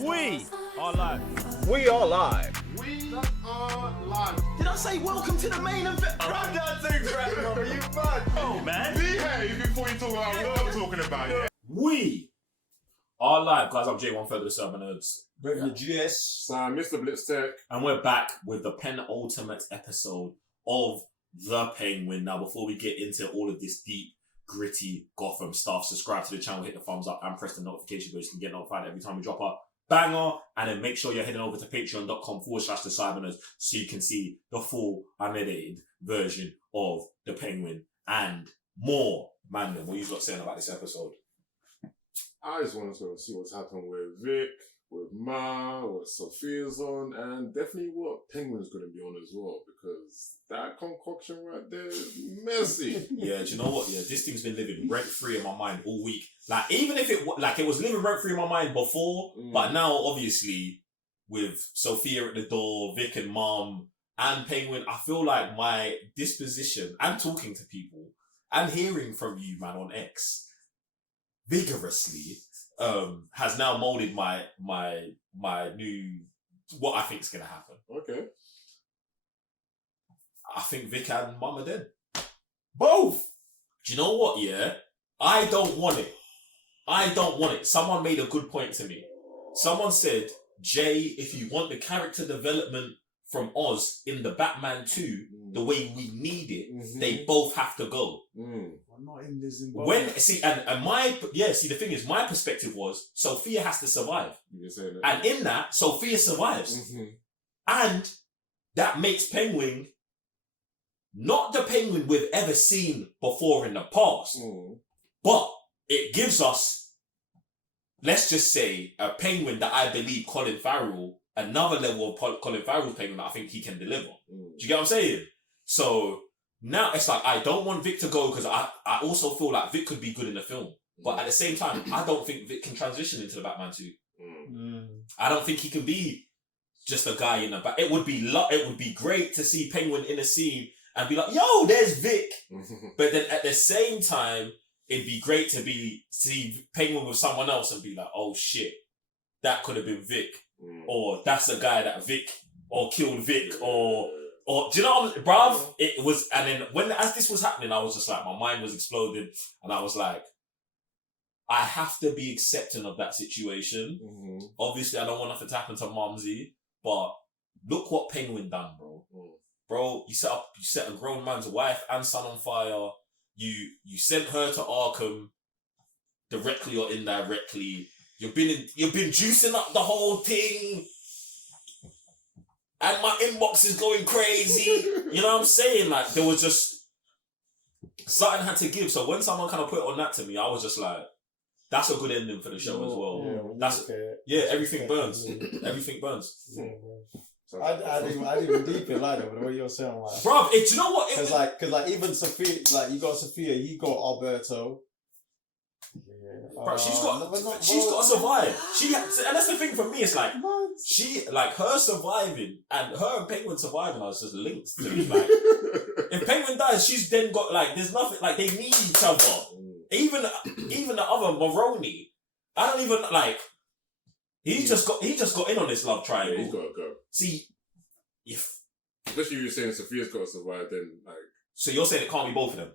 We are live. We are live. We are live. Did I say welcome to the main event? Run that thing right, brother. You mad? Oh, man. Behave before you talk about what I'm talking about, yeah? We are live, guys. I'm J1 Further the Sermon Nerds. Bring the GS. So, Mr. Blitz Tech. And we're back with the penultimate episode of The Penguin. Now, before we get into all of this deep, gritty Gotham stuff, subscribe to the channel, hit the thumbs up, and press the notification bell so you can get notified every time we drop a banger. And then make sure you're heading over to patreon.com/the Cyberners so you can see the full unedited version of The Penguin and more. Man, what you got saying about this episode? I just want to see what's happened with Vic, with Ma, what Sophia's on, and definitely what Penguin's going to be on as well, because that concoction right there is messy. Yeah, do you know what? Yeah, this thing's been living rent-free in my mind all week. Like, even if it was living rent-free in my mind before, but now, obviously, with Sophia at the door, Vic and Mom, and Penguin, I feel like my disposition, and talking to people, and hearing from you, man, on X, vigorously, has now molded my new, what I think is going to happen. Okay. I think Vic and Mum are dead. Both! Do you know what, yeah? I don't want it. Someone made a good point to me. Someone said, Jay, if you want the character development from Oz in the Batman 2, the way we need it, they both have to go. I'm not in this The thing is, my perspective was, Sophia has to survive. And in that, Sophia survives. And that makes Penguin not the Penguin we've ever seen before in the past, but it gives us, let's just say, a Penguin that I believe Colin Farrell, another level of Colin Farrell's Penguin that I think he can deliver. Do you get what I'm saying? So now it's like, I don't want Vic to go because I also feel like Vic could be good in the film. But at the same time, I don't think Vic can transition into the Batman 2. I don't think he can be just a guy in the back. It would be great to see Penguin in a scene and be like, yo, there's Vic. But then at the same time, it'd be great to see Penguin with someone else and be like, oh shit, that could have been Vic. Or that's the guy that Vic, or killed Vic, or do you know what, bruv? It was, and then as this was happening, I was just like, my mind was exploding, and I was like, I have to be accepting of that situation. Obviously, I don't want nothing to happen to Mumsy, but look what Penguin done, bro. Bro, you set a grown man's wife and son on fire. You sent her to Arkham, directly or indirectly. You've been juicing up the whole thing, and my inbox is going crazy. You know what I'm saying? Like, there was just something had to give. So when someone kind of put on that to me, I was just like, that's a good ending for the show as well. Everything burns. Everything burns. I didn't even deep it like that, but the way you're saying, like, bro, do you know what? Because even Sophia, like, you got Sophia, you got Alberto. Bro, she's got to survive. And that's the thing for me. It's like her surviving and her and Penguin surviving are just linked to me. Like, if Penguin dies, she's then got, like, there's nothing, like, they need each other. Even the other Maroni, I don't even like. He just got in on this love triangle. Yeah, he's got to go. See, especially if you're saying Sophia's got to survive, then like. So you're saying it can't be both of them?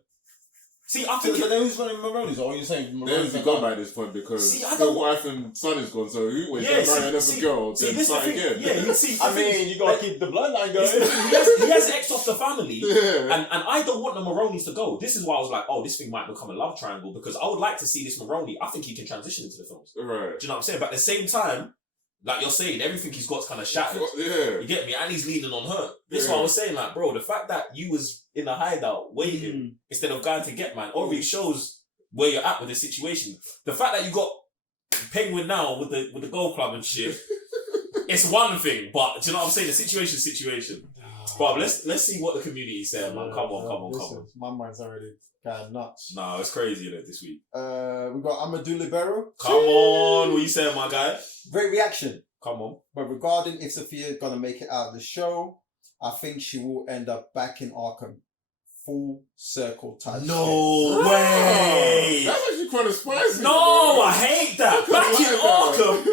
See, I think. So then who's running Maroni's? Or are you saying Maroni's gone by this point because the wife and son is gone? So who? Marry another girl, then start again. Yeah, you see. You gotta keep the bloodline going. He has X off the family, and I don't want the Maronis to go. This is why I was like, oh, this thing might become a love triangle because I would like to see this Maroni. I think he can transition into the films. Right. Do you know what I'm saying? But at the same time, like you're saying, everything he's got's kind of shattered. Yeah. You get me? And he's leaning on her. This is what I was saying, like, bro, the fact that you was in a hideout waiting instead of going to get man already shows where you're at with the situation. The fact that you got Penguin now with the golf club and shit, it's one thing, but do you know what I'm saying? The situation. But let's see what the community is saying, man. Come on. My mind's already going nuts. No, it's crazy, this week. We got Amadou Libero. Come on, what you saying, my guy? Great reaction. Come on. But regarding if Sophia's gonna make it out of the show, I think she will end up back in Arkham. Full circle type. No way! That's actually quite a spicy. No, I hate that. Back in Arkham.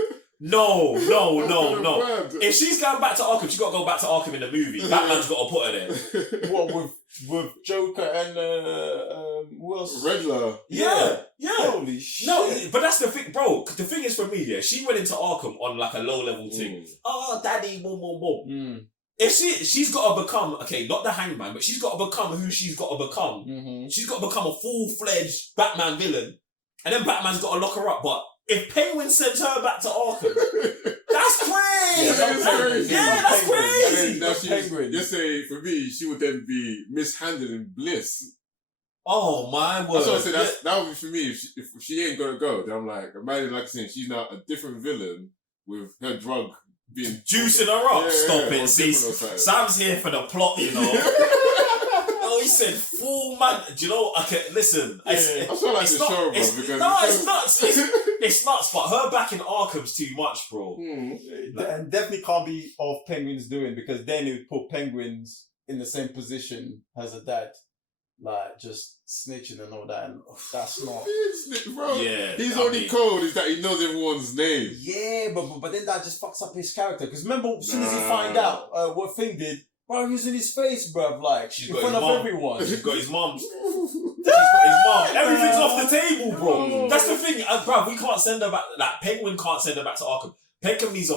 No. Bad. If she's going back to Arkham, she got to go back to Arkham in the movie. Batman's got to put her there. What with Joker and who else? Riddler. Yeah. Holy shit! No, but that's the thing, bro. The thing is for me, yeah, she went into Arkham on like a low level thing. Oh, daddy, boom, boom, boom. If she's got to become, okay, not the Hangman, but she's got to become who she's got to become. She's got to become a full-fledged Batman villain, and then Batman's got to lock her up. But if Penguin sends her back to Arkham, that's crazy. That's crazy. Penguin. Just say for me, she would then be mishandling Bliss. Oh my word! That's what I said. That would be for me. If she ain't gonna go, then I'm like, imagine like saying she's now a different villain with her drug being juicing her up. Stop it, see. Sam's here for the plot, you know. Oh, he said full man. Do you know? Okay, listen. I feel like the show, bro. Because it's nuts. It's nuts. But her back in Arkham's too much, bro. And definitely can't be off Penguin's doing, because then it would put Penguins in the same position as a dad. Like, just snitching and all that, and that's not... Bro, yeah, his only code is that he knows everyone's name. Yeah, but then that just fucks up his character. Because remember, as soon as he find out what Thing did, bro, he was in his face, bruv, like, she's in got front his of mom. everyone. She's got his mum. She's got his mum. Everything's off the table, bro. That's the thing, bruv, we can't send her back, like, Penguin can't send her back to Arkham. Penguin needs a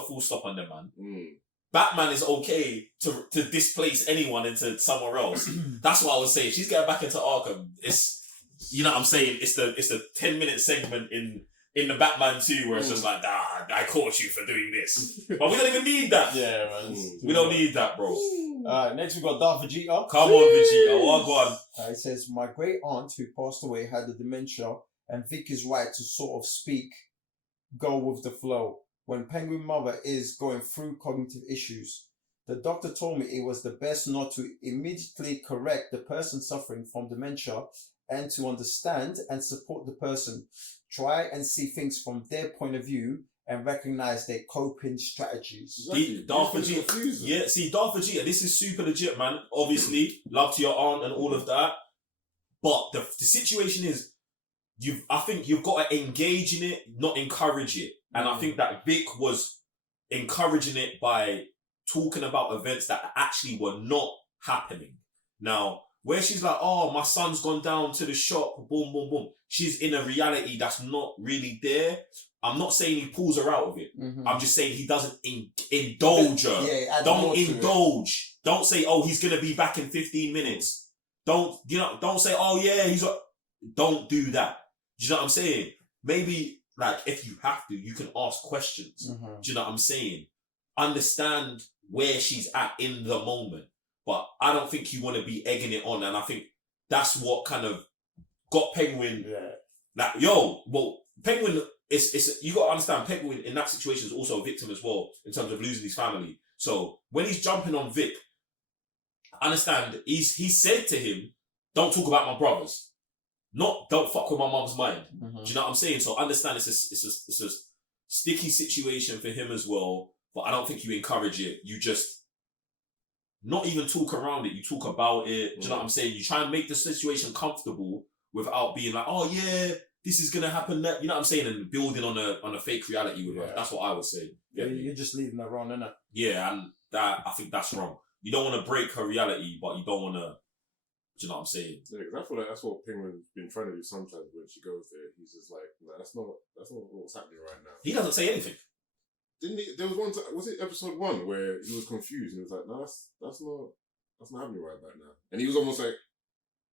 full stop on them, man. Batman is okay to displace anyone into somewhere else. That's what I would say. If she's getting back into Arkham, it's, you know what I'm saying? It's the 10-minute segment in the Batman 2 where it's just like, I caught you for doing this. But we don't even need that. Yeah, man. We don't need that, bro. Next we got Darth Vegeta. Come on, Vegeta. Oh, go on. It says, my great aunt who passed away had the dementia, and Vic is right to sort of go with the flow. When Penguin Mother is going through cognitive issues, the doctor told me it was the best not to immediately correct the person suffering from dementia and to understand and support the person. Try and see things from their point of view and recognize their coping strategies. Darth Vegeta. Yeah, see, Darth Vegeta, this is super legit, man. Obviously, love to your aunt and all of that. But the situation is, I think you've got to engage in it, not encourage it. And I think that Vic was encouraging it by talking about events that actually were not happening. Now, where she's like, oh, my son's gone down to the shop, boom, boom, boom. She's in a reality that's not really there. I'm not saying he pulls her out of it. I'm just saying he doesn't indulge her. Yeah, don't indulge. Don't say, oh, he's going to be back in 15 minutes. Don't say, oh, yeah, don't do that. Do you know what I'm saying? Maybe... like, if you have to, you can ask questions. Do you know what I'm saying? Understand where she's at in the moment. But I don't think you want to be egging it on. And I think that's what kind of got Penguin. Yeah. Like, Penguin, you got to understand, Penguin in that situation is also a victim as well in terms of losing his family. So when he's jumping on Vic, understand, he said to him, don't talk about my brothers. Not don't fuck with my mum's mind. Do you know what I'm saying? So understand it's a sticky situation for him as well. But I don't think you encourage it. You just not even talk around it. You talk about it. Do you know what I'm saying? You try and make the situation comfortable without being like, oh yeah, this is gonna happen. You know what I'm saying? And building on a fake reality with her. That's what I would say. Yeah, you're just leaving her wrong, innit? Yeah, and that I think that's wrong. You don't want to break her reality, but you don't want to. Do you know what I'm saying? Yeah, because I feel like that's what Penguin's been trying to do sometimes when she goes there. He's just like, no, that's not what's happening right now. He doesn't say anything. Didn't he? There was one time, was it episode 1 where he was confused and he was like, no, that's not happening right now. And he was almost like,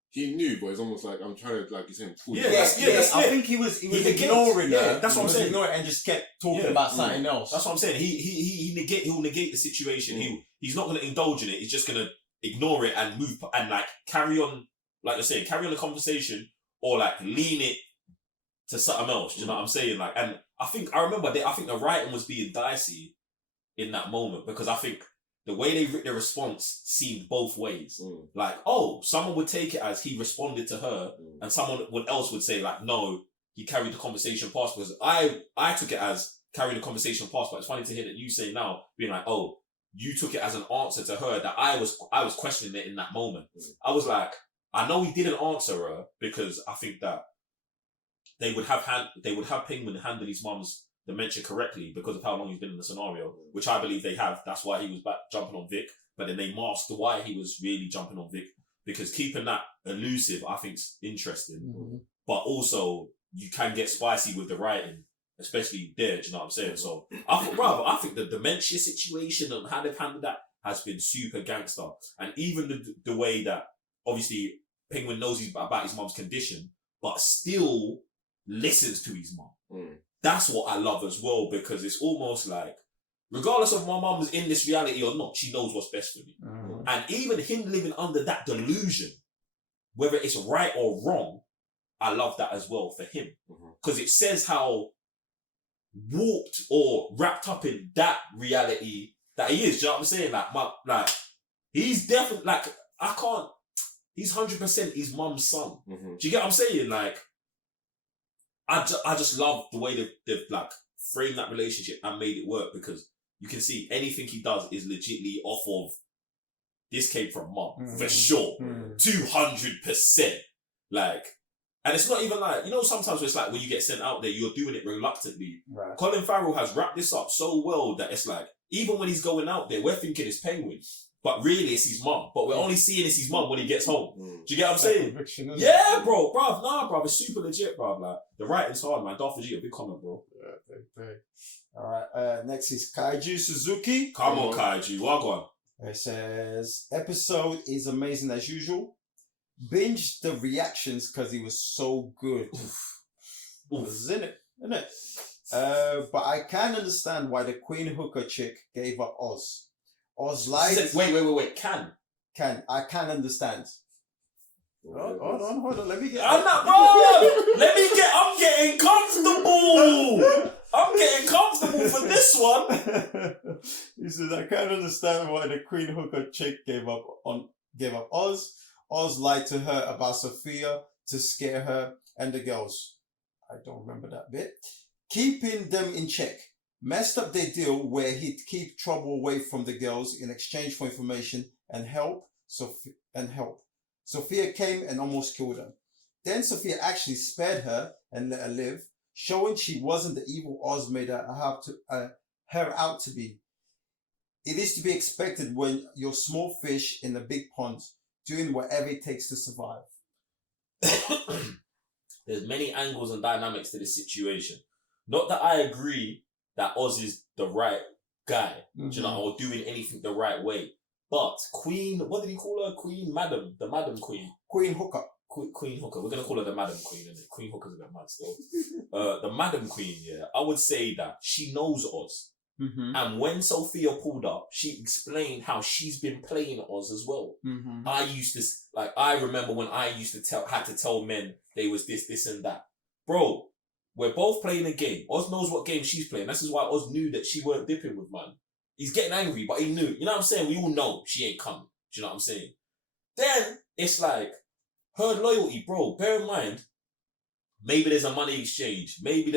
he knew, but it's almost like, I'm trying to, like you're saying, pull I think he was ignoring her. That's what I'm saying. Ignoring and just kept talking about something else. That's what I'm saying. He'll negate the situation. He's not going to indulge in it. He's just going to ignore it and move and like carry on, like you're saying, carry on the conversation or like lean it to something else. Do you know what I'm saying? Like, and I remember the writing was being dicey in that moment because I think the way they wrote the response seemed both ways. Like, oh, someone would take it as he responded to her, and someone else would say like, no, he carried the conversation past. Because I took it as carrying the conversation past, but it's funny to hear that you say now, being like, oh, you took it as an answer to her that I was questioning it in that moment. I was like, I know he didn't answer her because I think that they would have Penguin handle his mum's dementia correctly because of how long he's been in the scenario, which I believe they have. That's why he was back jumping on Vic. But then they masked why he was really jumping on Vic, because keeping that elusive, I think, is interesting. Mm-hmm. But also, you can get spicy with the writing, especially there. Do you know what I'm saying? So I think the dementia situation and how they've handled that has been super gangster. And even the way that obviously Penguin knows about his mum's condition, but still listens to his mum. That's what I love as well, because it's almost like, regardless of my mum's in this reality or not, she knows what's best for me. And even him living under that delusion, whether it's right or wrong, I love that as well for him. Because it says how warped or wrapped up in that reality that he is. Do you know what I'm saying? Like he's definitely, like, he's 100% his mum's son. Do you get what I'm saying? Like, I just love the way they've like framed that relationship and made it work, because you can see anything he does is legitly off of, this came from mum, for sure. 200%. Like, and it's not even like, sometimes it's like when you get sent out there, you're doing it reluctantly. Right. Colin Farrell has wrapped this up so well that it's like, even when he's going out there, we're thinking it's Penguin. But really, it's his mum. But we're only seeing it's his mum when he gets home. Do you get what I'm saying? Yeah, bro. Bruv, nah, bruv. It's super legit, bruv. Like, the writing's hard, man. Darth Vegeta, big comment, bro. Yeah, alright, next is Kaiju Suzuki. Come on, Kaiju. What on? It says, episode is amazing as usual. Binge the reactions because he was so good. Isn't it? But I can understand why the Queen Hooker chick gave up Oz. Oz lied. Wait. I can understand. Hold on. Let me get. I'm getting comfortable. I'm getting comfortable for this one. He says, I can't understand why the Queen Hooker chick gave up Oz. Oz lied to her about Sophia to scare her and the girls. I don't remember that bit. Keeping them in check. Messed up their deal where he'd keep trouble away from the girls in exchange for information and help. Sophia came and almost killed her. Then Sophia actually spared her and let her live, showing she wasn't the evil Oz made her out to be. It is to be expected when you're small fish in a big pond, doing whatever it takes to survive. There's many angles and dynamics to this situation. Not that I agree that Oz is the right guy, or doing anything the right way. But Queen, what did he call her? Queen Madam, the Madam Queen. Queen Hooker. Queen Hooker. We're going to call her the Madam Queen, isn't it? Queen Hooker's a bit mad still. The Madam Queen, yeah. I would say that she knows Oz. And when Sophia pulled up, she explained how she's been playing Oz as well. I remember when I used to had to tell men they was this and that. Bro, we're both playing a game. Oz knows what game she's playing. This is why Oz knew that she weren't dipping with man. He's getting angry, but he knew. You know what I'm saying? We all know she ain't coming. Do you know what I'm saying? Then it's like her loyalty, bro. Bear in mind, maybe there's a money exchange. We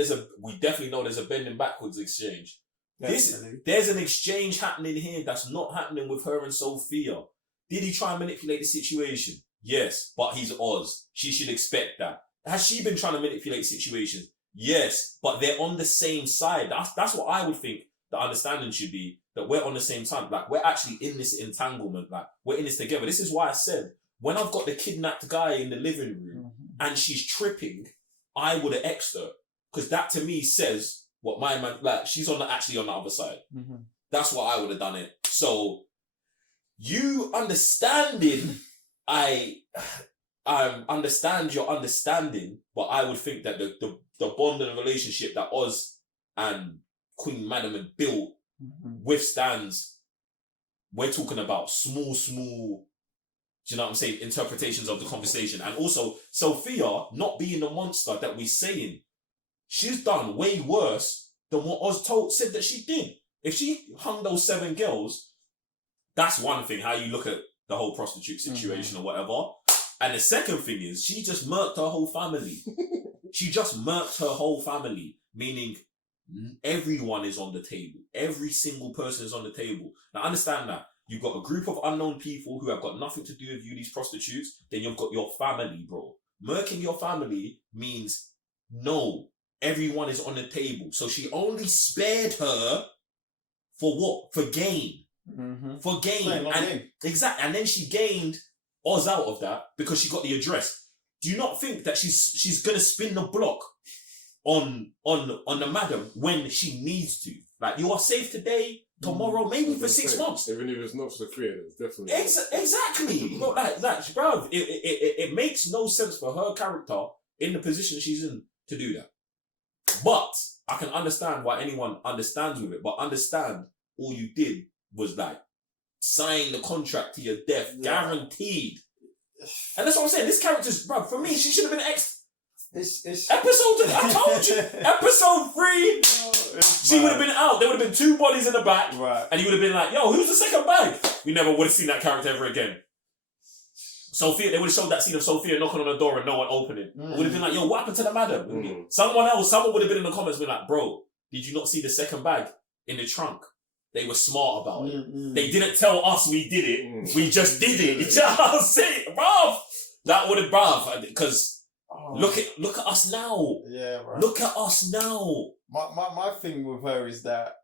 definitely know there's a bending backwards exchange. There's an exchange happening here that's not happening with her and Sophia. Did he try and manipulate the situation? Yes, but he's Oz. She should expect that. Has she been trying to manipulate situations? Yes, but they're on the same side. That's what I would think the understanding should be, that we're on the same time. Like, we're actually in this entanglement. Like, we're in this together. This is why I said, when I've got the kidnapped guy in the living room and she's tripping, I would have X'd her. Because that to me says what my man, like, she's actually on the other side. That's what I would have done it. So, you understanding, I understand your understanding, but I would think that the bond and the relationship that Oz and Queen Madam had built withstands, we're talking about small, do you know what I'm saying, interpretations of the conversation. And also, Sophia not being the monster that we're saying, she's done way worse than what Oz said that she did. If she hung those 7 girls, that's one thing, how you look at the whole prostitute situation or whatever. And the second thing is, she just murked her whole family. She just murked her whole family, meaning everyone is on the table. Every single person is on the table. Now, understand that. You've got a group of unknown people who have got nothing to do with you, these prostitutes. Then you've got your family, bro. Murking your family means, no, everyone is on the table. So she only spared her for what? For gain. Mm-hmm. For gain. Exactly. And then she gained Oz out of that because she got the address. Do you not think that she's gonna spin the block on the madam when she needs to? Like, you are safe today, tomorrow, maybe for 6 months. Even if it's not Sophia, it's definitely exactly. Bro, bro, it makes no sense for her character in the position she's in to do that. But I can understand why anyone understands with it. But understand, all you did was like sign the contract to your death, guaranteed. And that's what I'm saying. This character's, bro, for me, she should have been It's episode. I told you, episode 3. She would have been out. There would have been 2 bodies in the back, right? And he would have been like, "Yo, who's the second bag?" We never would have seen that character ever again. Sophia, they would have showed that scene of Sophia knocking on the door and no one opening. It would have been like, "Yo, what happened to the madam?" Someone would have been in the comments, been like, "Bro, did you not see the second bag in the trunk?" They were smart about it. They didn't tell us we did it. We just did it. You know what I'm saying, bruv? That would have, bruv, because look at us now. Yeah, right. Look at us now. My thing with her is that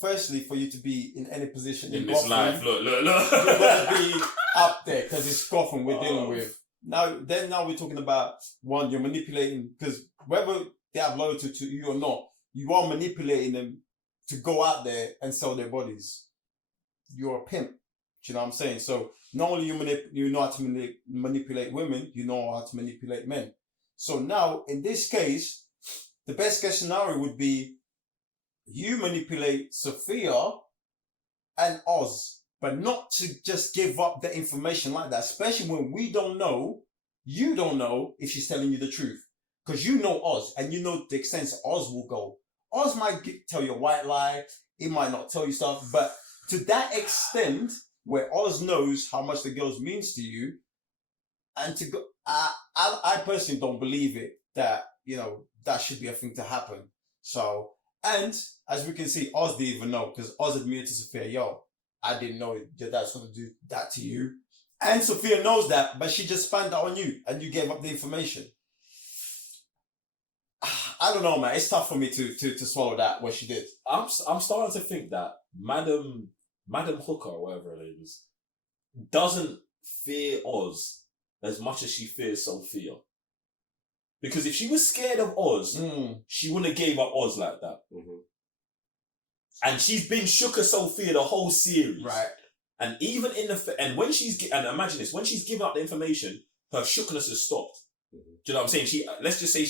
firstly, for you to be in any position in this Gotham, life, look. You're gonna be up there because it's Gotham we're dealing with. Now we're talking about one, you're manipulating, because whether they have loyalty to you or not, you are manipulating them to go out there and sell their bodies. You're a pimp. Do you know what I'm saying? So not only you know how to manipulate women, you know how to manipulate men. So now, in this case, the best case scenario would be you manipulate Sophia and Oz, but not to just give up the information like that, especially when you don't know if she's telling you the truth. Because you know Oz, and you know the extent Oz will go. Oz might tell you a white lie, he might not tell you stuff, but to that extent, where Oz knows how much the girls means to you, and to go, I personally don't believe it, that, that should be a thing to happen. So, and as we can see, Oz didn't even know, because Oz admitted to Sophia, yo, I didn't know your dad's going to do that to you. And Sophia knows that, but she just spanned out on you, and you gave up the information. I don't know, man. It's tough for me to swallow that, what she did. I'm starting to think that Madam Hooker, or whatever her name is, doesn't fear Oz as much as she fears Sophia. Because if she was scared of Oz, she wouldn't have gave up Oz like that. Mm-hmm. And she's been shook at Sophia the whole series. Right. And even and when and imagine this, when she's given up the information, her shookness has stopped. Mm-hmm. Do you know what I'm saying? Let's just say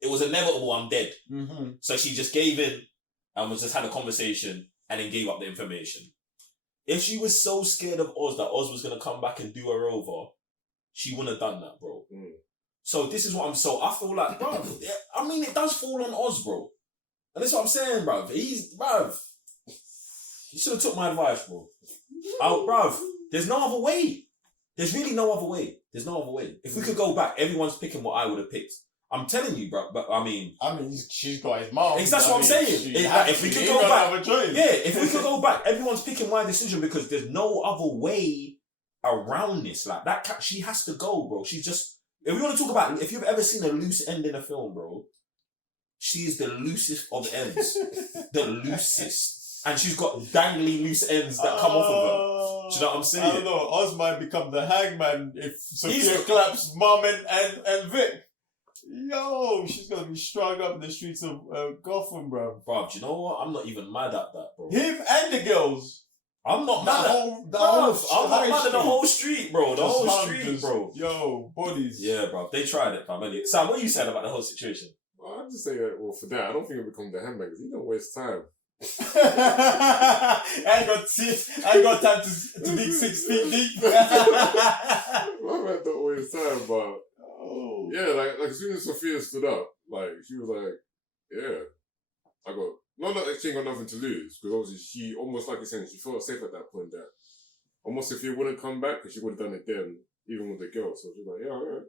it was inevitable, I'm dead. Mm-hmm. So she just gave in and just had a conversation and then gave up the information. If she was so scared of Oz that Oz was going to come back and do her over, she wouldn't have done that, bro. Mm. So this is what I feel like, bro, I mean, it does fall on Oz, bro. And that's what I'm saying, bro. You should have took my advice, bro. Bro, there's no other way. There's really no other way. There's no other way. If we could go back, everyone's picking what I would have picked. I'm telling you, bro. But I mean, she's got his mom. That's what I'm saying. If we could go back, if we could go back, everyone's picking my decision because there's no other way around this. Like that, she has to go, bro. She's just. If we want to talk about, if you've ever seen a loose end in a film, bro, she is the loosest of ends, the loosest, and she's got dangly loose ends that come off of her. Do you know what I'm saying? I don't know. Oz might become the hangman if Sophia claps mom and Vic. Yo, she's gonna be strung up in the streets of Gotham, bro. Bro, do you know what? I'm not even mad at that, bro. Him and the girls. I'm not mad at I'm not mad at the whole street, bro. The whole street, bro. Yo, bodies. Yeah, bro. They tried it, fam. Sam, what you said about the whole situation? Well, I'd just say that, for that, I don't think it'll become the handbaggers. You don't waste time. I ain't got time to dig 6 feet deep. My man don't waste time, but yeah, like as soon as Sophia stood up, like she was like, yeah, I got not that she ain't got nothing to lose, because obviously she almost, like you're saying, she felt safe at that point that almost if you wouldn't come back, because she would have done it then, even with the girl. So she's like, yeah, all right.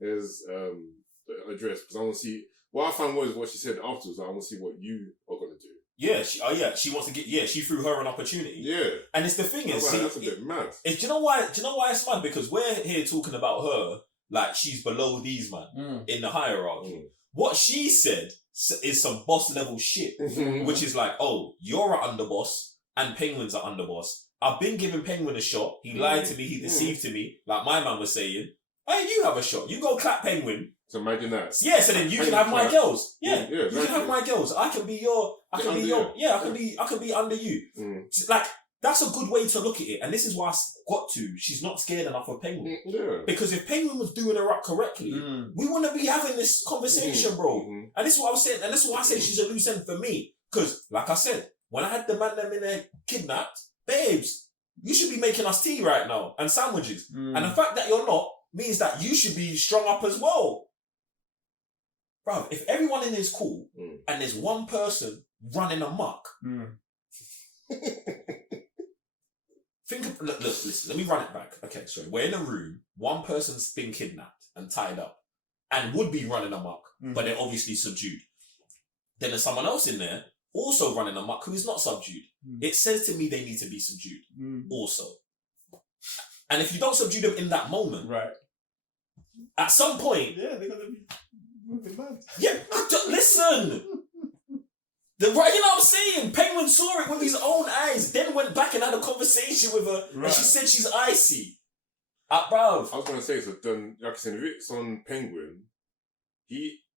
There's the address, because I want to see. What I found was what she said afterwards. I want to see what you are gonna do. Yeah, she wants to get. Yeah, she threw her an opportunity. Yeah, and it's the thing is, that's a bit mad. Do you know why? Do you know why it's mad? Because we're here talking about her like she's below these man in the hierarchy. What she said is some boss level shit, which is like, oh, you're an underboss and Penguin's an underboss. I've been giving Penguin a shot. He lied to me. He deceived to me. Like my man was saying, hey, you have a shot. You go clap Penguin. So imagine that. Yeah, so then you can have my girls. Yeah, you exactly. can have my girls. I can be your. I can be under you. Like that's a good way to look at it. And this is why I got to. She's not scared enough of Penguin. Because if Penguin was doing her up correctly, we wouldn't be having this conversation, bro. And this is what I was saying. And this is why I said she's a loose end for me. Because, like I said, when I had the man them in there kidnapped, babes, you should be making us tea right now and sandwiches. And the fact that you're not means that you should be strung up as well. Bro, if everyone in there is cool and there's one person running amok, listen, let me run it back. Okay, so we're in a room, one person's been kidnapped and tied up and would be running amok, but they're obviously subdued. Then there's someone else in there also running amok who is not subdued. It says to me they need to be subdued also. And if you don't subdue them in that moment, right, at some point, they're gonna be moving mad. Yeah, listen. You know what I'm saying? Penguin saw it with his own eyes, then went back and had a conversation with her, and she said she's icy. Bruv. I was going to say, so then, like I said, if it's on Penguin,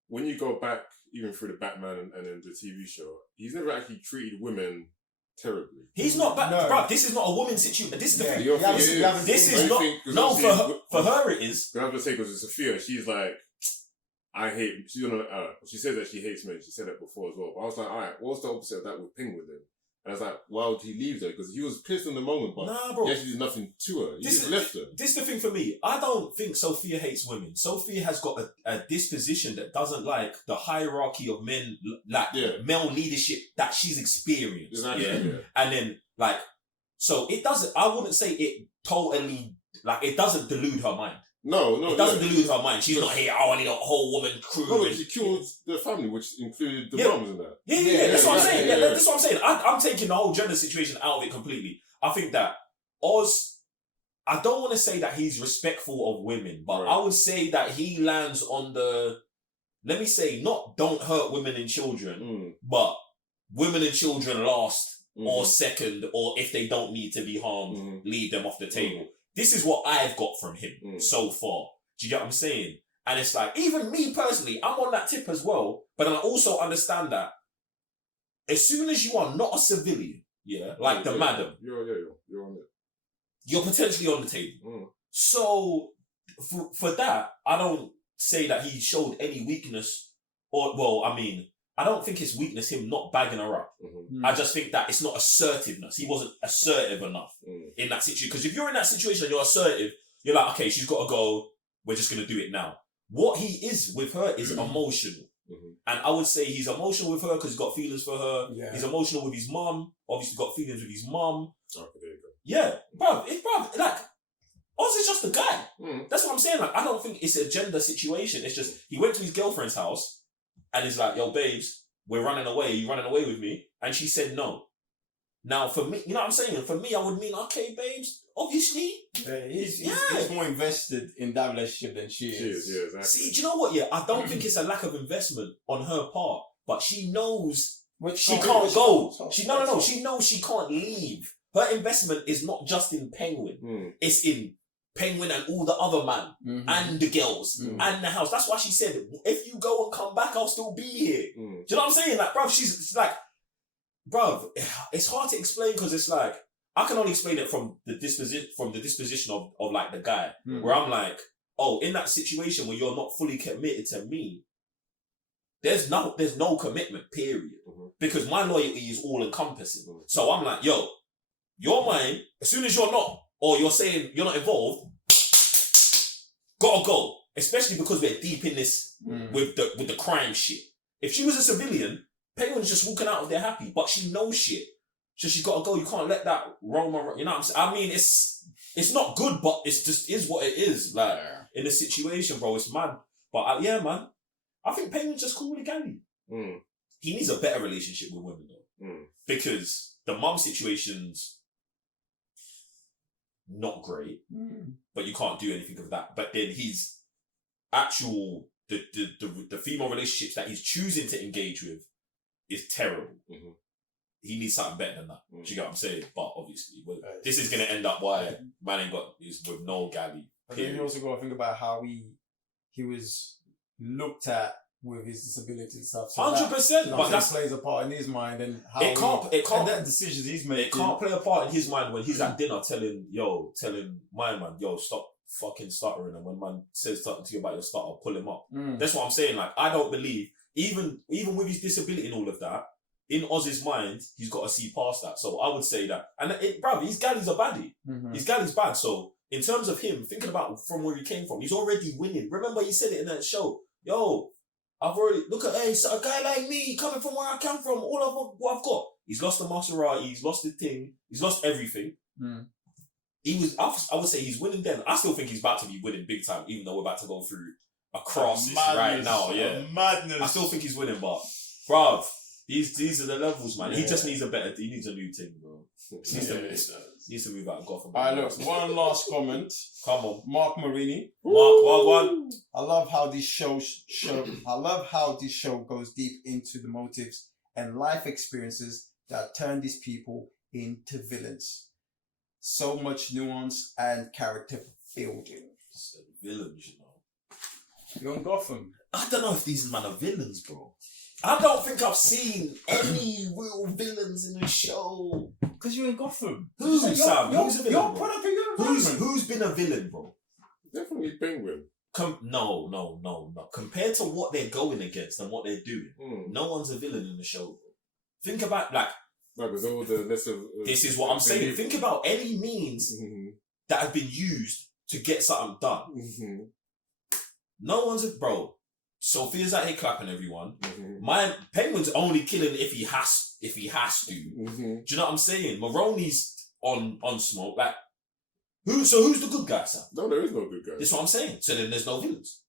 when you go back, even through the Batman and then the TV show, he's never actually treated women terribly. He's not bad. No. Bruv, this is not a woman's situation. This is the thing. This is not. No, for her it is. But I was going to say, because with Sophia, she's like, I hate. She said that she hates men. She said that before as well. But I was like, all right, what's the opposite of that with Penguin then? And I was like, why would he leave her? Because he was pissed in the moment, but he actually did nothing to her. He just left her. This is the thing for me. I don't think Sophia hates women. Sophia has got a disposition that doesn't like the hierarchy of men, like male leadership that she's experienced. Exactly. And then so it doesn't. I wouldn't say it totally it doesn't delude her mind. No, it doesn't delude her mind. She's not here. I need a whole woman crew. No, but she killed the family, which included the mums and that. Yeah. That's what I'm saying. That's what I'm saying. I'm taking the whole gender situation out of it completely. I think that Oz, I don't want to say that he's respectful of women, but I would say that he lands on the, let me say, not don't hurt women and children, but women and children last or second, or if they don't need to be harmed, leave them off the table. This is what I've got from him so far. Do you get what I'm saying? And it's like, even me personally, I'm on that tip as well. But I also understand that as soon as you are not a civilian, like the madam, you're on it. You're potentially on the table. So for that, I don't say that he showed any weakness, I don't think it's weakness him not bagging her up. I just think that it's not assertiveness. He wasn't assertive enough in that situation. Because if you're in that situation and you're assertive, you're like, okay, she's got to go. We're just going to do it now. What he is with her is emotional. And I would say he's emotional with her because he's got feelings for her. Yeah. He's emotional with his mum. Obviously got feelings with his mum. Okay, there you go. Yeah. Bruv, Oz is just a guy. That's what I'm saying. I don't think it's a gender situation. It's just, he went to his girlfriend's house. And he's like, yo, babes, we're running away. Are you running away with me? And she said no. Now, for me, you know what I'm saying? For me, I would mean, okay, babes, obviously. He's more invested in that relationship than she is. Yeah, exactly. See, do you know what? Yeah, I don't think it's a lack of investment on her part. But she knows she can't go. She knows she can't leave. Her investment is not just in Penguin. It's in Penguin and all the other man and the girls and the house. That's why she said, if you go and come back, I'll still be here. Do you know what I'm saying? Like, bruv, she's like, bruv, it's hard to explain because it's like, I can only explain it from the disposition of like the guy, where I'm like, oh, in that situation where you're not fully committed to me, there's no commitment, period. Because my loyalty is all encompassing. So I'm like, yo, you're mine. As soon as you're not, or you're saying you're not involved, gotta go. Especially because we're deep in this with the crime shit. If she was a civilian, Penguin's just walking out of there happy, but she knows shit. So she's gotta go. You can't let that roll my, you know what I'm saying? I mean, it's not good, but it's just is what it is. Like, in the situation, bro, it's mad. But yeah, man, I think Penguin's just cool with the galley. He needs a better relationship with women, though. Because the mum situation's not great, but you can't do anything of that. But then he's actual the female relationships that he's choosing to engage with is terrible. Mm-hmm. He needs something better than that. Mm. Do you get what I'm saying? But obviously, this is gonna end up why man ain't got is with no galley. But then you also got to think about how he was looked at with his disability and stuff. 100%. But that plays a part in his mind and how it can't and that decisions he's making. It can't play a part in his mind when he's at dinner telling my man, stop fucking stuttering, and when man says something to you about your stutter, pull him up. That's what I'm saying. Like, I don't believe even with his disability and all of that, in Oz's mind, he's got to see past that. So I would say that, and bruv, his galley's a baddie. His galley's bad. So in terms of him thinking about from where he came from, he's already winning. Remember, he said it in that show. I've already so a guy like me coming from where I come from. All of what I've got. He's lost the Maserati. He's lost the thing. He's lost everything. He was. I would say he's winning. Then I still think he's about to be winning big time, even though we're about to go through a crisis right now. Yeah, madness. I still think he's winning, but bruv, these are the levels, man. He just needs a better. He needs a new team, bro. He needs to move out of Gotham. Alright, look. One last comment. Come on, Maroni. Mark, one. I love how this show goes deep into the motives and life experiences that turn these people into villains. So much nuance and character building. Villains, you know. You're in Gotham. I don't know if these men are villains, bro. I don't think I've seen any real villains in the show. Because you're in Gotham. Who's a villain? You're product of your environment. Who's been a villain, bro? Definitely Penguin. No. Compared to what they're going against and what they're doing, no one's a villain in the show, bro. Think about, like... with all the lesser... this is what I'm saying. Think about any means that have been used to get something done. No one's a... Bro, Sophia's out here clapping everyone. My Penguin's only killing if he has to. Do you know what I'm saying? Maroni's on smoke. Like, who's the good guy, Sam? No, there is no good guy. That's what I'm saying. So then there's no villains.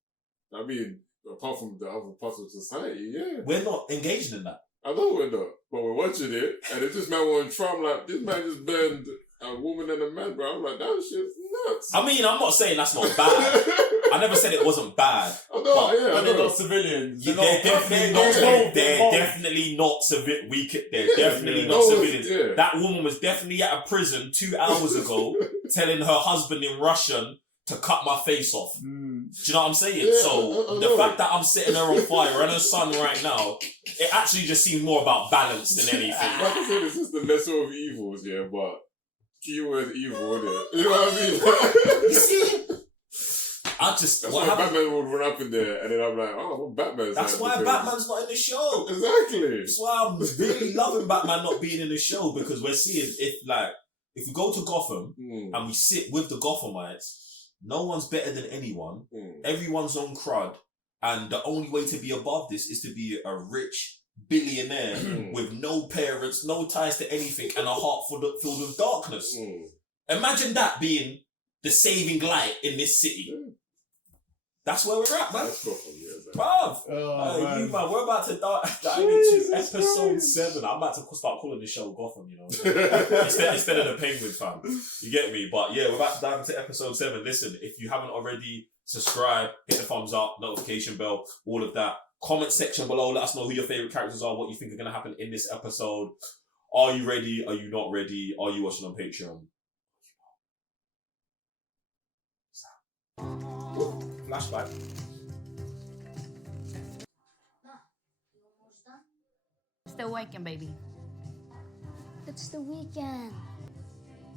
I mean, apart from the other parts of society, yeah. We're not engaging in that. I know we're not, but we're watching it, and if this man went Trump, like, this man just burned a woman and a man, bro. I'm like, that shit's nuts. I mean, I'm not saying that's not bad. I never said it wasn't bad. I know, yeah. But they're not civilians. They're definitely not civilians. They're definitely not civilians. Yeah. That woman was definitely at a prison 2 hours ago telling her husband in Russian to cut my face off. Do you know what I'm saying? Yeah, so the fact that I'm setting her on fire and her son right now, it actually just seems more about balance than anything. Like I said, this is the lesser of evils, yeah, but keyword evil, isn't it? You know what I mean? You see? That's why Batman would run up in there, and then I'm like, oh, what Batman's That's why Batman's not in the show. Exactly. That's why I'm really loving Batman not being in the show, because we're seeing if we go to Gotham and we sit with the Gothamites, no one's better than anyone. Everyone's on crud, and the only way to be above this is to be a rich billionaire with no parents, no ties to anything, and a heart filled with darkness. Imagine that being the saving light in this city. That's where we're at, man. That's Gotham, yeah. Bruv, man, we're about to dive into episode 7. I'm about to start calling this show Gotham, you know, instead of the Penguin, fam. You get me? But yeah, we're about to dive into episode 7. Listen, if you haven't already, subscribe, hit the thumbs up, notification bell, all of that. Comment section below. Let us know who your favorite characters are, what you think are going to happen in this episode. Are you ready? Are you not ready? Are you watching on Patreon? Flashback. Still waking, baby. It's the weekend.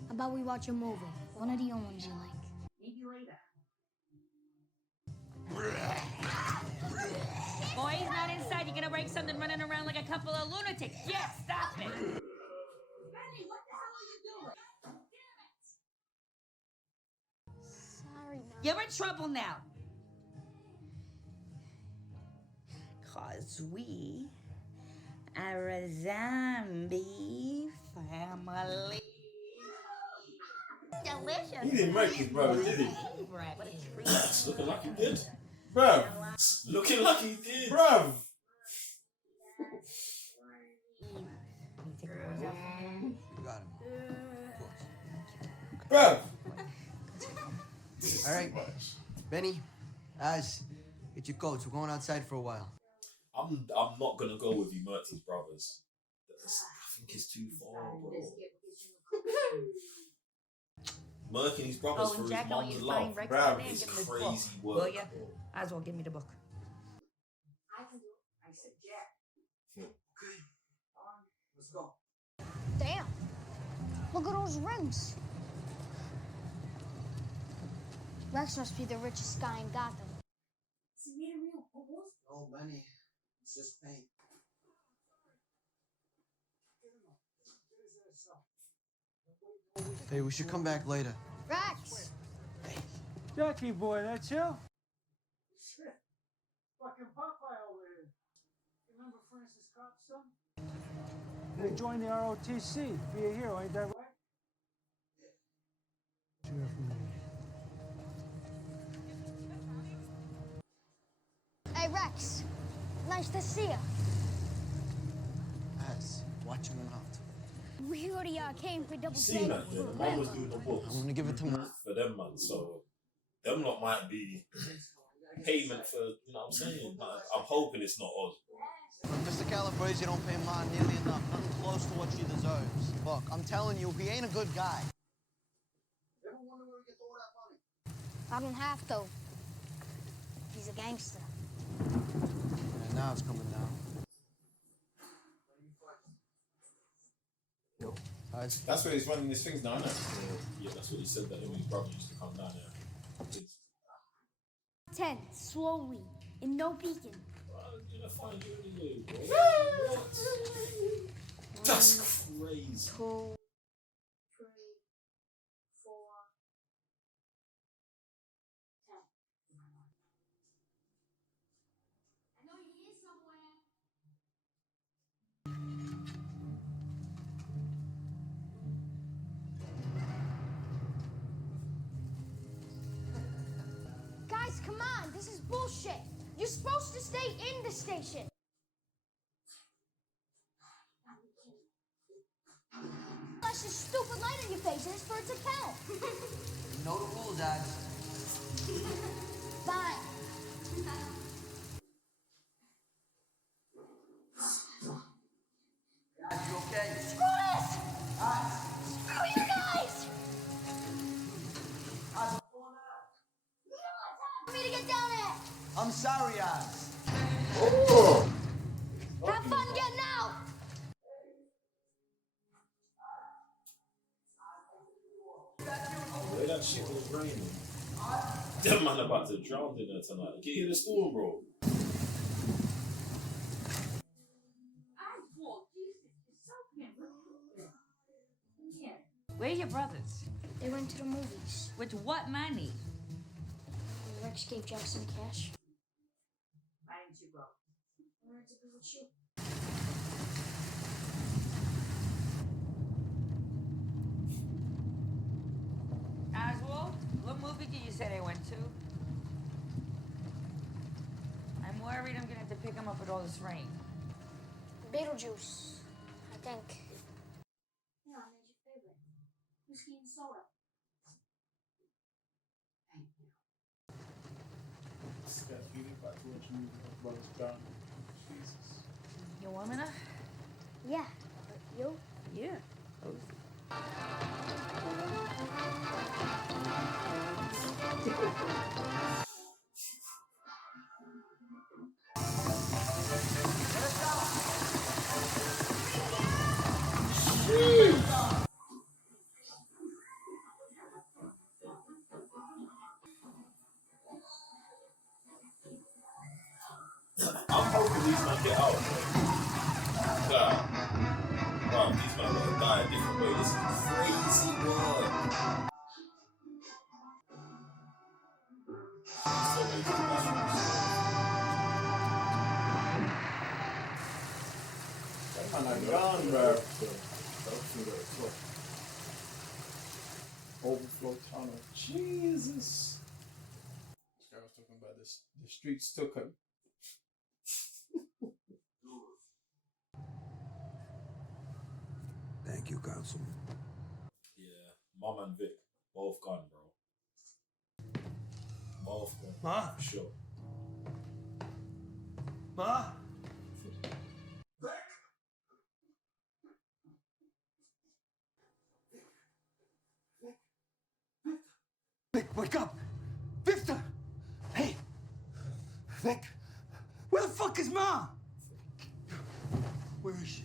How about we watch a movie? One of the ones you like. Maybe later. Boy, he's not inside. You're gonna break something running around like a couple of lunatics. Yeah, stop it. Benny, what the hell are you doing? Damn it. Sorry, Mom. You're in trouble now. 'Cause we are a zombie family. Delicious. He didn't make his brother, did he? What a treat. It's looking like he did. Bruv. It's looking like he did. Bruv. Bruv. All right, Benny, Az, Get your coats. We're going outside for a while. I'm not gonna go with you, Murty's brothers. I think it's too far, bro. Merc and his brothers Oh, for and his Jack, I want you mum's to love. find Rex Bruv, today and It's give him his book. crazy Will work, ya? bro. As well, give me the book. I can do it. I said, Jack. Okay. On. Let's go. Damn. Look at those rings. Rex must be the richest guy in Gotham. Is it made of real bubbles? Oh, Benny. It's just paint. Hey, we should come back later. Rex! Jackie boy, that's you? Shit. Fucking Popeye over here. Remember Francis Copp's son? They joined the ROTC. Be a hero, ain't that right? Hear from me. Hey, Rex. Nice to see you. Az, watch him out. We already came for double Seen that, yeah. The mum was doing the books. I'm gonna give it to him. For them, man. So, them lot might be payment for, you know what I'm saying? I'm hoping it's not us. Mr. Calabrese don't pay Ma nearly enough. Nothing close to what she deserves. Look, I'm telling you, he ain't a good guy. Ever wonder where he gets all that money? I don't have to. He's a gangster. And now it's coming down. Yo, guys. That's where he's running his things now, isn't it? Yeah, that's what he said, that him and his brother used to come down here. 10, slowly, and no peeking. I'm gonna find you anyway, bro. What? That's crazy. 2, 3, 4, 10. I know he is somewhere. Guys, come on. This is bullshit. You're supposed to stay in the station. Flash this stupid light on your faces for it to count. You know the rules, Az. Fine. Az, you okay? Screw this! Screw you guys! You don't have time for me to get down there! I'm sorry, Az. Oh! Have fun getting out! Where that shit was raining. Them man about to drown in there tonight. Get here to school, bro. Oswald, Jesus, you're so Here. Where are your brothers? They went to the movies. With what money? Rex gave Jack some cash. Why didn't you go? I wanted to be with you. Oswald, what movie did you say they went to? I'm worried I'm gonna have to pick him up with all this rain. Beetlejuice, I think. Yeah, I made your favorite. Whiskey and soda. Thank you. This guy's really back to watching you, brothers down. Jesus. You warm enough? Yeah, you? Yeah. I'm hoping these men get out. God. Bro, these men are gonna die a different way. This is crazy work. So many professionals. That man are gone, bro. Overflow tunnel. Jesus. This guy was talking about this. The streets took him. Thank you, Councilman. Yeah, Mom and Vic, both gone, bro. Both gone. Ma? For sure. Ma? Vic, wake up! Victor! Hey! Vic! Where the fuck is Ma? Where is she?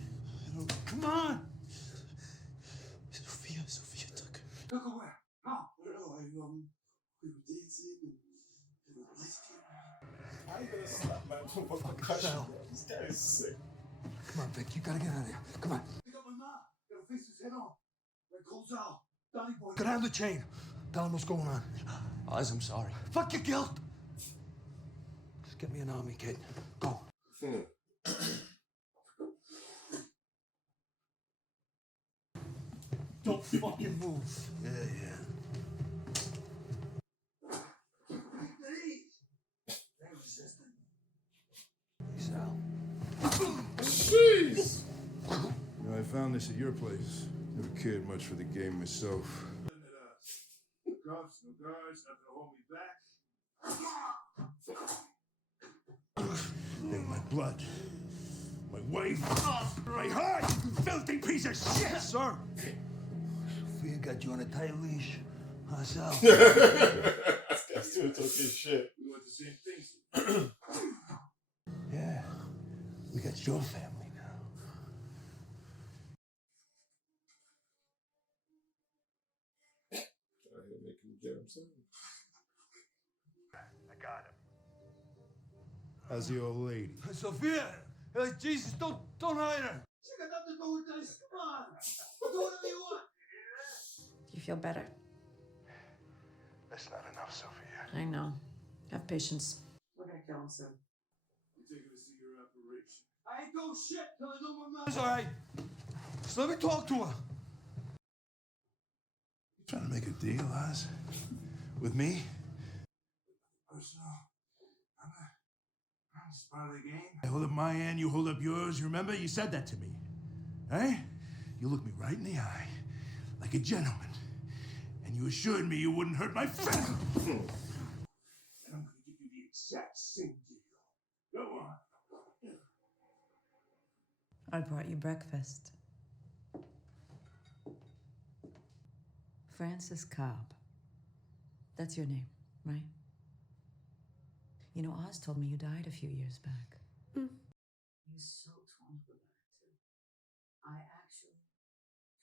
Come on! Sophia took her. Took her where? How? I don't know. We were dancing and the lights came on. I ain't gonna slap man for concussion, bro. This guy is sick. Come on, Vic, you gotta get out of there. Come on. Pick up my ma. Gotta face his head on. Like cold out. Donnie boy. Get out of the chain. Tell him what's going on. Oz, I'm sorry. Fuck your guilt. Just get me an army kit. Go. Don't fucking move. Yeah. Peace out. Jeez! You know, I found this at your place. Never cared much for the game myself. No cuffs, no guards, nothing to hold me back. And my blood, my wife, my heart, you filthy piece of shit! Sir! Sophia got you on a tight leash. Herself. This guy's still talking shit. We want the same things. Yeah. We got your family now. Trying to make him get himself. I got him. How's the old lady? Sophia! Jesus, don't hide her! She got nothing to do with this. Come on. Do whatever you want. Do you feel better? That's not enough, Sophia. I know. Have patience. We're gonna kill him soon. You take her to see your operation. I ain't go shit till I know my It's mom. all right. Just let me talk to her. Trying to make a deal, Oz? With me? Personal. I'm just part of the game. I hold up my end, you hold up yours. You remember? You said that to me. Eh? You looked me right in the eye, like a gentleman. And you assured me you wouldn't hurt my family. And I'm gonna give you the exact same deal. Go on. I brought you breakfast. Francis Cobb. That's your name, right? You know, Oz told me you died a few years back. He was so torn up about it, too. I actually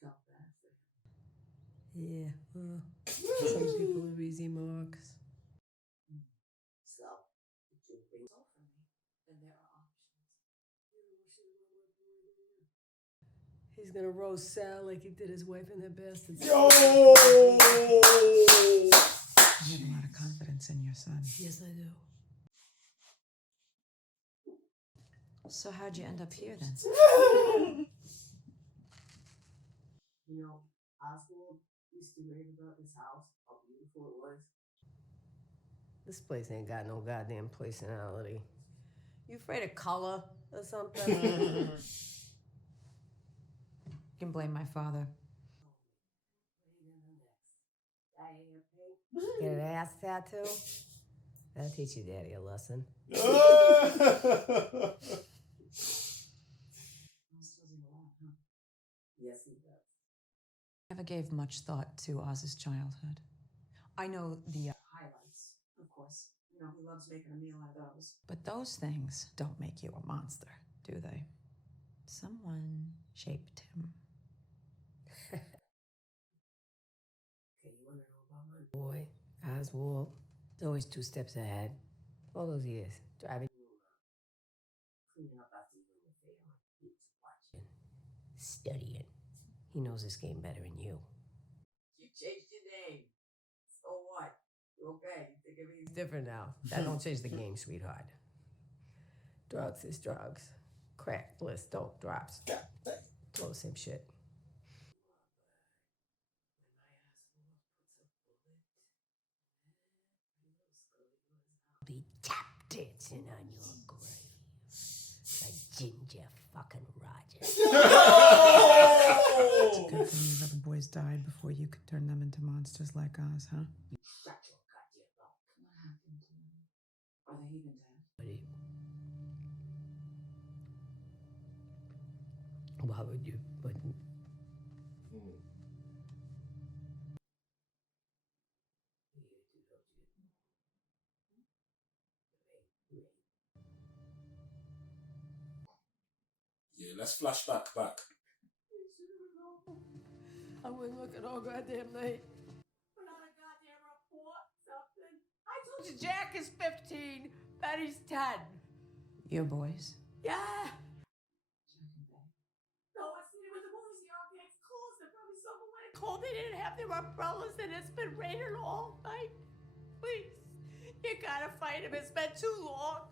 felt bad for him. Yeah, well, some people are easy marks. So, if you bring it all for me, then there are options. He's gonna roast Sal like he did his wife and their bastards. Yo! You have a lot of confidence in your son. Yes, I do. So how'd you end up here then? You know, Oswald used to rave about this house, how beautiful it was. This place ain't got no goddamn personality. You afraid of color or something? You can blame my father. Get an ass tattoo? That'll teach your daddy a lesson. Yes, he does. Never gave much thought to Oz's childhood. I know the Highlights, of course. You know, he loves making a meal out of those. but those things don't make you a monster, do they? Someone shaped him. Okay, you wanna know about my boy, Oswald? He's always 2 steps ahead. All those years, driving you around, cleaning up after you and your family. He's watching, studying. He knows this game better than you. You changed your name. So what? You okay? You think everything's It's different now. That don't change the game, sweetheart. Drugs is drugs. Crack, bliss, dope, drops. All the same shit. Be tap dancing on your grave. Like Ginger fucking Rogers. It's a good thing these other boys died before you could turn them into monsters like Oz, huh? You shut your goddamn mouth. What happened to them? Are they even dead? But Why would you? But Yeah, let's flash back. I wouldn't look at all goddamn night. Put out a goddamn report, something. I told you Jack is 15, Betty's 10. Your boys? Yeah. No, I've seen it with the movies. The RPX closed. They're probably someone went cold. They didn't have their umbrellas, and it's been raining all night. Please, you gotta fight him. It's been too long.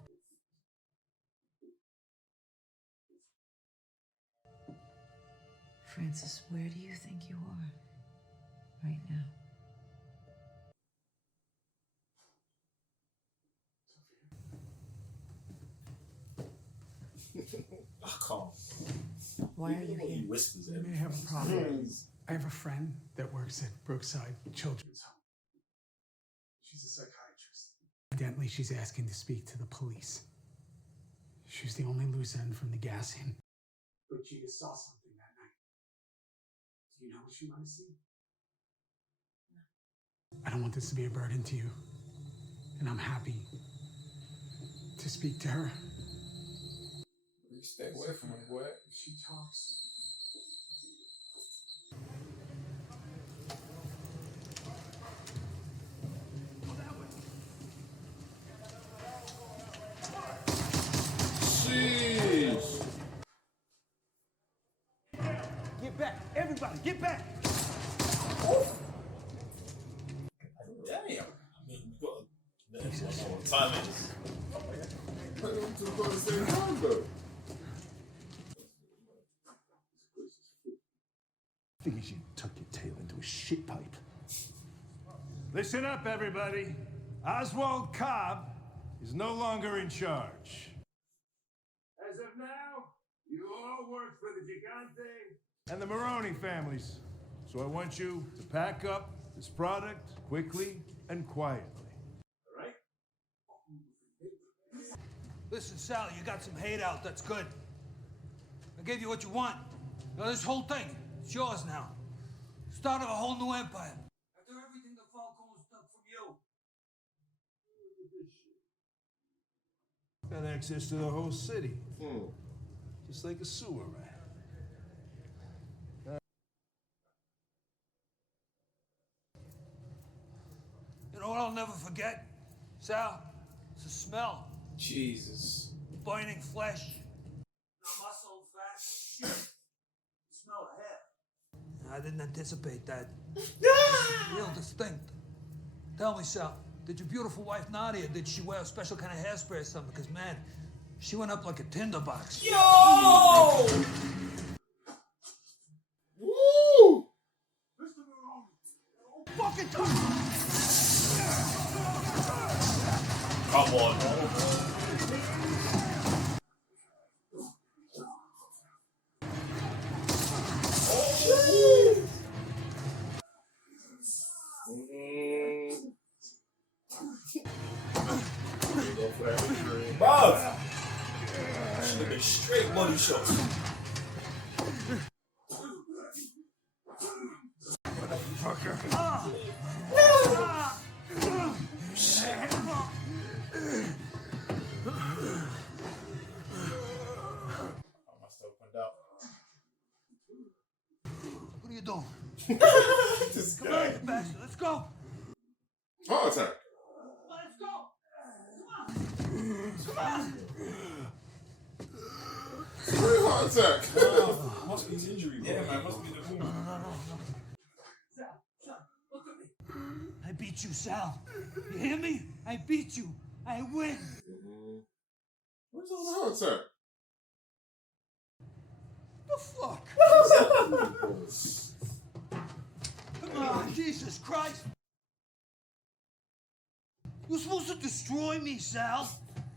Francis, where do you think you are right now? I can't. Why are you He here? whispers You it. may have a problem. I have a friend that works at Brookside Children's Home. She's a psychiatrist. Evidently, she's asking to speak to the police. She's the only loose end from the gassing. But she just saw something that night. Do you know what she might have seen? I don't want this to be a burden to you. And I'm happy to speak to her. You stay away from her, boy. If she talks. Jeez. Get back, everybody, get back! Damn. I mean, we got to know what time it is. Put them to go the same time, though. Figures you tuck your tail into a shit pipe. Listen up, everybody. Oswald Cobb is no longer in charge. As of now, you all work for the Gigante and the Maroni families. So I want you to pack up this product quickly and quietly. All right? Listen, Sally, you got some hate out, that's good. I gave you what you want. Now, this whole thing, it's yours now. Start of a whole new empire. After everything the Falcons took from you. Got access to the whole city. Just like a sewer rat. You know what I'll never forget, Sal? It's the smell. Jesus. Burning flesh. No muscle, fat, shit. The smell of hair. I didn't anticipate that. Real distinct. Tell me, Sal, did your beautiful wife Nadia, did she wear a special kind of hairspray or something? Because, man, she went up like a tinderbox. Yo! Woo! Fucking Come on. Bruv! Should have been straight body shots. Motherfucker. I must have opened up. What are you doing? This Come guy. on, you bastard. Let's go. Heart attack. Let's go. Come on. Straight heart attack. Must be his injury, bro. Yeah, man, must be the wound. Sal, look at me. I beat you, Sal. You hear me? I beat you. I win. What's on the heart attack? The fuck? Come on, Jesus Christ. You're supposed to destroy me, Sal.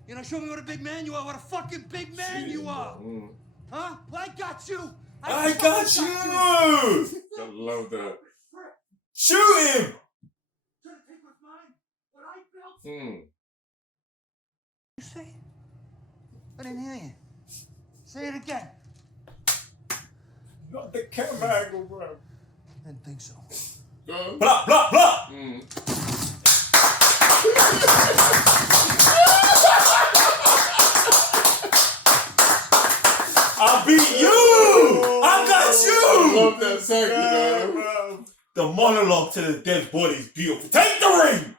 You know, show me what a big man you are. What a fucking big man you are. Huh? Well, I got you. I got you! I love that. Shoot him! Trying to take what's mine? What I built? You say it? I didn't hear you. Say it again. Not the camera angle, bro. I didn't think so. Blah, blah, blah! I beat you! I got you! I love that second, bro. The monologue to the dead body is beautiful. Take the ring!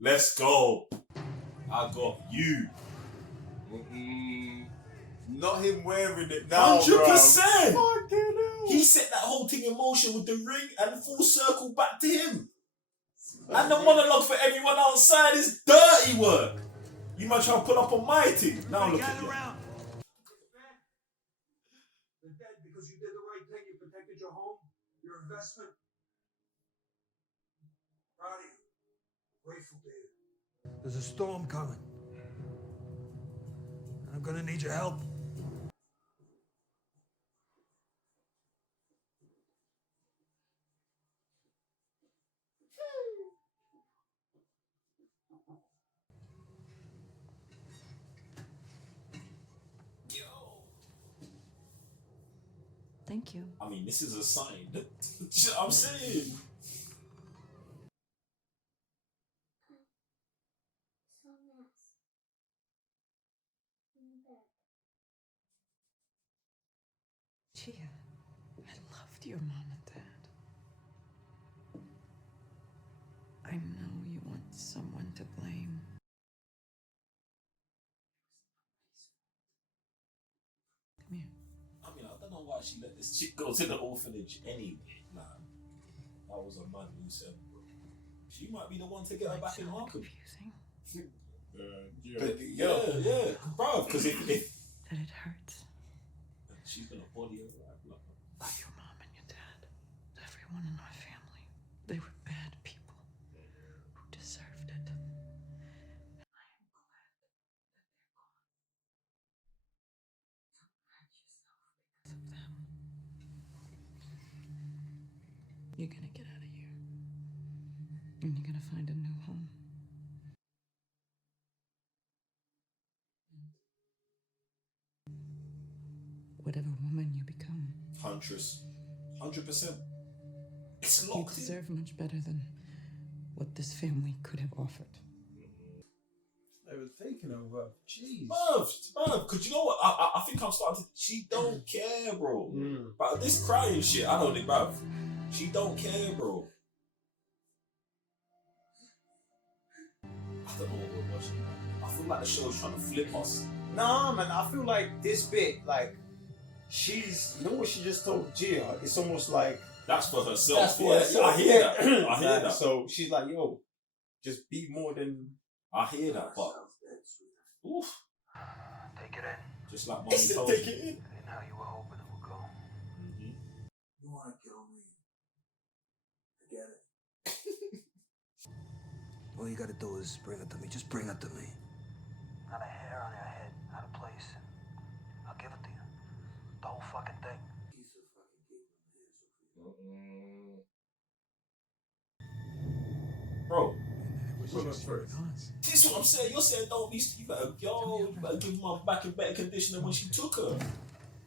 Let's go. I got you. Not him wearing it now, 100%! Fucking hell. He set that whole thing in motion with the ring and full circle back to him. And the monologue for everyone outside is dirty work. You might try to put up on my team. Now look at you. They're dead because you did the right thing. You protected your home, your investment. Proud of you. Grateful to you. There's a storm coming. I'm gonna need your help. Thank you. I mean, this is a sign. You know what I'm saying? Gia, I loved your mom and dad. I know you want someone to blame. Come here. I mean, I don't know why she let this chick go to the orphanage anyway. Nah, that was a mad loose end, bro. She might be the one to get her back in Arkham. Confusing. Yeah, bro. Because if That it hurts. she's gonna body her right, Love your mom and your dad. Everyone in our family. They were bad people who deserved it. And I am glad that they're gone. Don't hurt yourself because of them. You're gonna get out of here. And you're gonna find a new home. Whatever woman you become. Huntress. 100%. It's You locked in. deserve much better than what this family could have offered. They were taking over. Jeez. Bruv, because you know what? I think I'm starting to. She don't care, bro. But this crying shit, I don't think, bruv. She don't care, bro. I don't know what we're watching. I feel like the show is trying to flip us. Nah, man, I feel like this bit, like, she's, you know what she just told Gia? It's almost like... That's for herself. That's for herself. I hear that. I hear Like, that. So she's like, yo, just be more than... I hear that, but... Oof. Take it in. Just like Mommy told Take you. it in. And how you were hoping it would go. You want to kill me? I get it. All you gotta do is bring it to me. Just bring it to me. Not a hair on your head, out of place. I'll give it to you. The whole fucking thing. Bro. Just your thoughts. This is what I'm saying. You're saying don't be. You better give mom back in better condition than when she took her.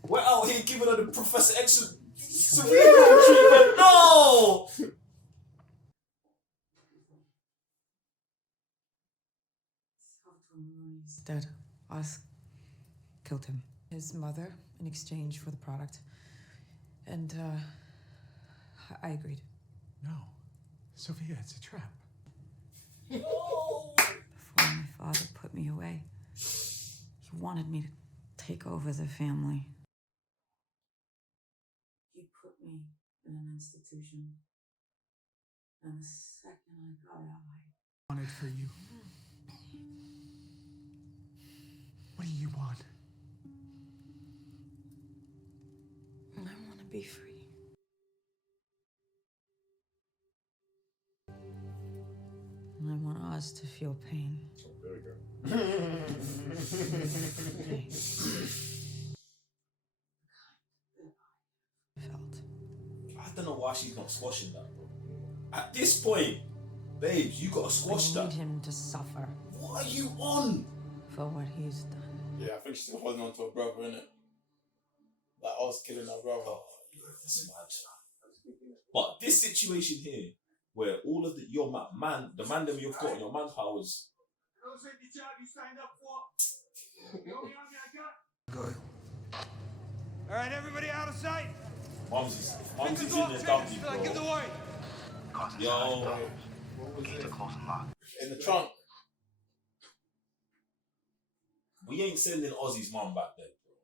We're out here giving her the Professor X cerebral treatment. No. Maroni's dead. Oz killed him. His mother in exchange for the product. And I agreed. No. Sophia, it's a trap. Before my father put me away, he wanted me to take over the family. He put me in an institution. And the second I got out, I wanted for you. What do you want? I want to be free. And I want Oz to feel pain. Oh, there we go. Pain. Felt. I don't know why she's not squashing that, bro. At this point, babes, you gotta squash I that. need him to suffer. What are you on? For what he's done. Yeah, I think she's holding on to her brother, innit? Like, Oz killing her brother. That's mad. But this situation here, where all of the man them you've got, your manpowers. Those ain't the job you signed up for. The only army I got. Good. All right, everybody out of sight. Mumsy's in the W, bro. Give the word. Yo, What was it? In the trunk. We ain't sending Ozzy's mum back there, bro.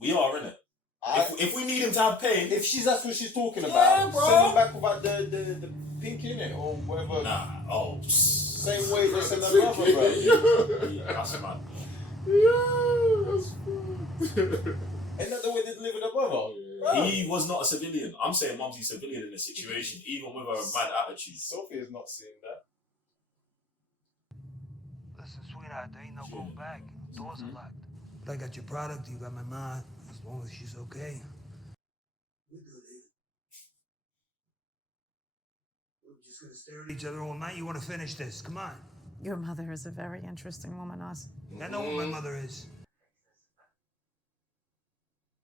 We are, innit? If we need him to have pain, if that's what she's talking about, yeah, bro. send him back without the pink in it or whatever. Nah, same way they send her brother, bro. Yeah, that's mad. Yeah, that's fun. Ain't that the way they deliver the brother? Yeah. He was not a civilian. I'm saying Mumsy's civilian in this situation, even with her bad attitude. Sophia's not seeing that. Listen, sweetheart, there ain't no going back. Doors are locked. I got your product, you got my mom. As long as she's okay. We're good here. We're just gonna stare at each other all night. You wanna finish this? Come on. Your mother is a very interesting woman, Oz. I know what my mother is.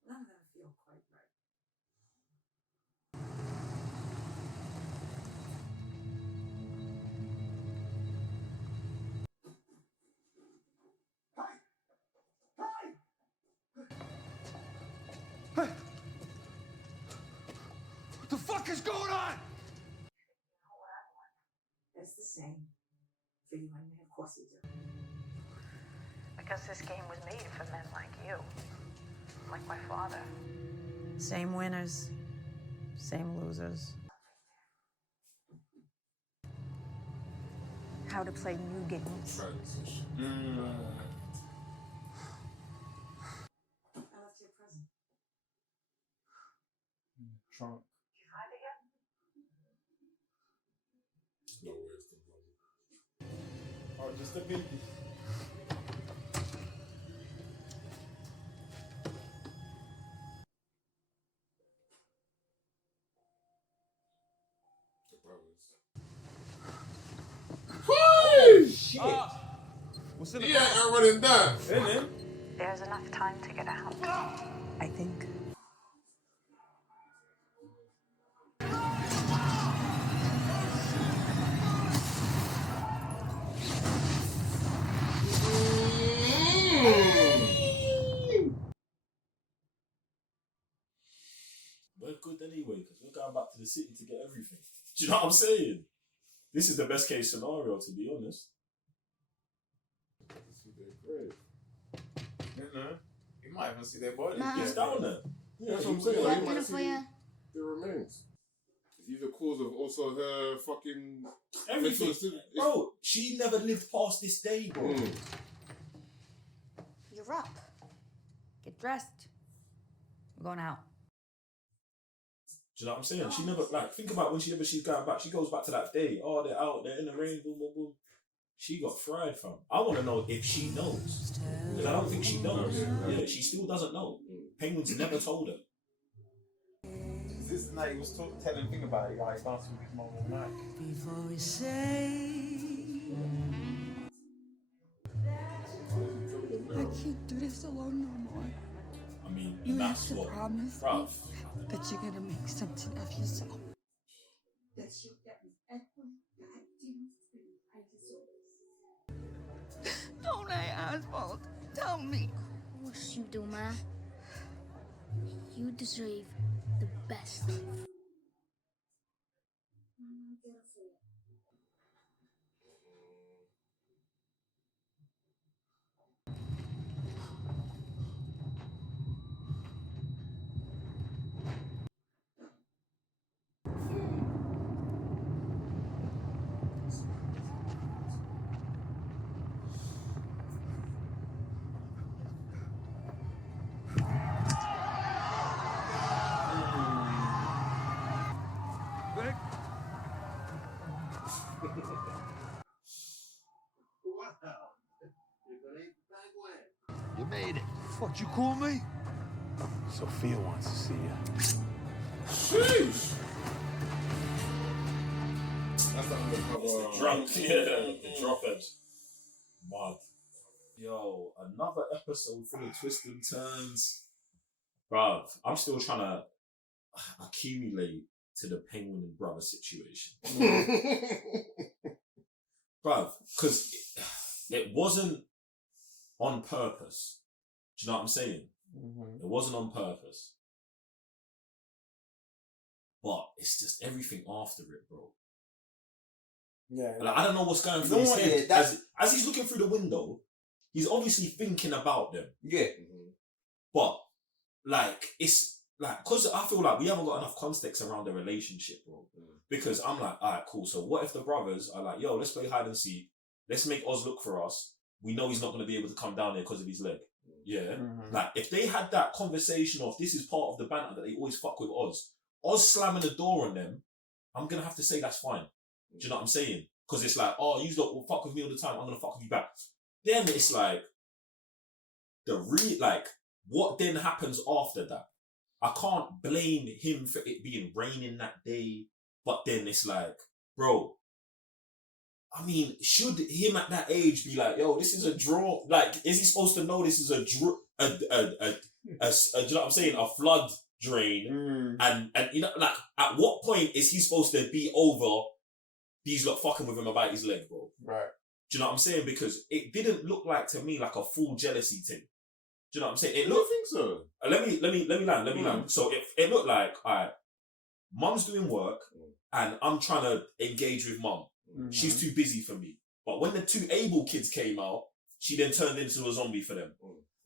None of them feel quite right. Hey! What the fuck is going on? It's the same for you and me, of course you do. Because this game was made for men like you. Like my father. Same winners, same losers. How to play new games. Right. I left your present. Trunk. Did you find it yet? No way it's the brother. Oh, just a pinky. The brothers. Shit. What's in the Yeah, I'm running down. There's enough time to get out. I think. We're good anyway, because we're going back to the city to get everything. Do you know what I'm saying? This is the best case scenario, to be honest. You might even see their bodies. Nah. It's down there. Yeah, that's what I'm saying. Yeah, Like, I'm you gonna might for see you. the remains. Is he the cause of also her fucking Everything. mental- Bro, she never lived past this day, bro. You're up. Get dressed. We're going out. Do you know what I'm saying? She never, like, think about when she's going back. She goes back to that day. Oh, they're out, they're in the rain, boom, boom, boom. She got fried, fam. I want to know if she knows. Because I don't think she knows. Yeah, she still doesn't know. Penguin's never told her. This night he was telling thing about it. Like, dancing with his mom all night. Before we say I can't do this alone no more. I mean, You have that's to what. promise Bruv. me that you're gonna make something of yourself. That you'll get me every goddamn thing I deserve. Don't I, Oswald? Tell me. Of course you do, Ma. You deserve the best life. Vic? You made it. Fuck, you call me? Sophia wants to see you. Sheesh. That's the undercover. Drunk, yeah, the drophead. Mad. Yo, another episode full of twists and turns. Bruv, I'm still trying to. accumulate to the Penguin and brother situation. Bruv, because it wasn't on purpose. Do you know what I'm saying? Mm-hmm. It wasn't on purpose. But it's just everything after it, bro. Yeah. Like, I don't know what's going through his head. As he's looking through the window, he's obviously thinking about them. Yeah. Mm-hmm. But, like, it's like, because I feel like we haven't got enough context around the relationship, bro. Because I'm like, alright, cool. So what if the brothers are like, yo, let's play hide and seek. Let's make Oz look for us. We know he's not going to be able to come down there because of his leg. Yeah. Mm-hmm. Like, if they had that conversation of this is part of the banter that they always fuck with Oz slamming the door on them, I'm going to have to say that's fine. Do you know what I'm saying? Because it's like, oh, you don't fuck with me all the time, I'm going to fuck with you back. Then it's like, what then happens after that? I can't blame him for it being raining that day, but then it's like, bro, I mean, should him at that age be like, yo, this is a draw? Like, is he supposed to know this is a draw? Do you know what I'm saying? A flood drain. And you know, like, at what point is he supposed to be over these lot fucking with him about his leg, bro? Right. Do you know what I'm saying? Because it didn't look like to me like a full jealousy thing. Do you know what I'm saying? It looked. I think so. Let me land. So it looked like, alright, mum's doing work and I'm trying to engage with mum. Mm-hmm. She's too busy for me. But when the two able kids came out, she then turned into a zombie for them.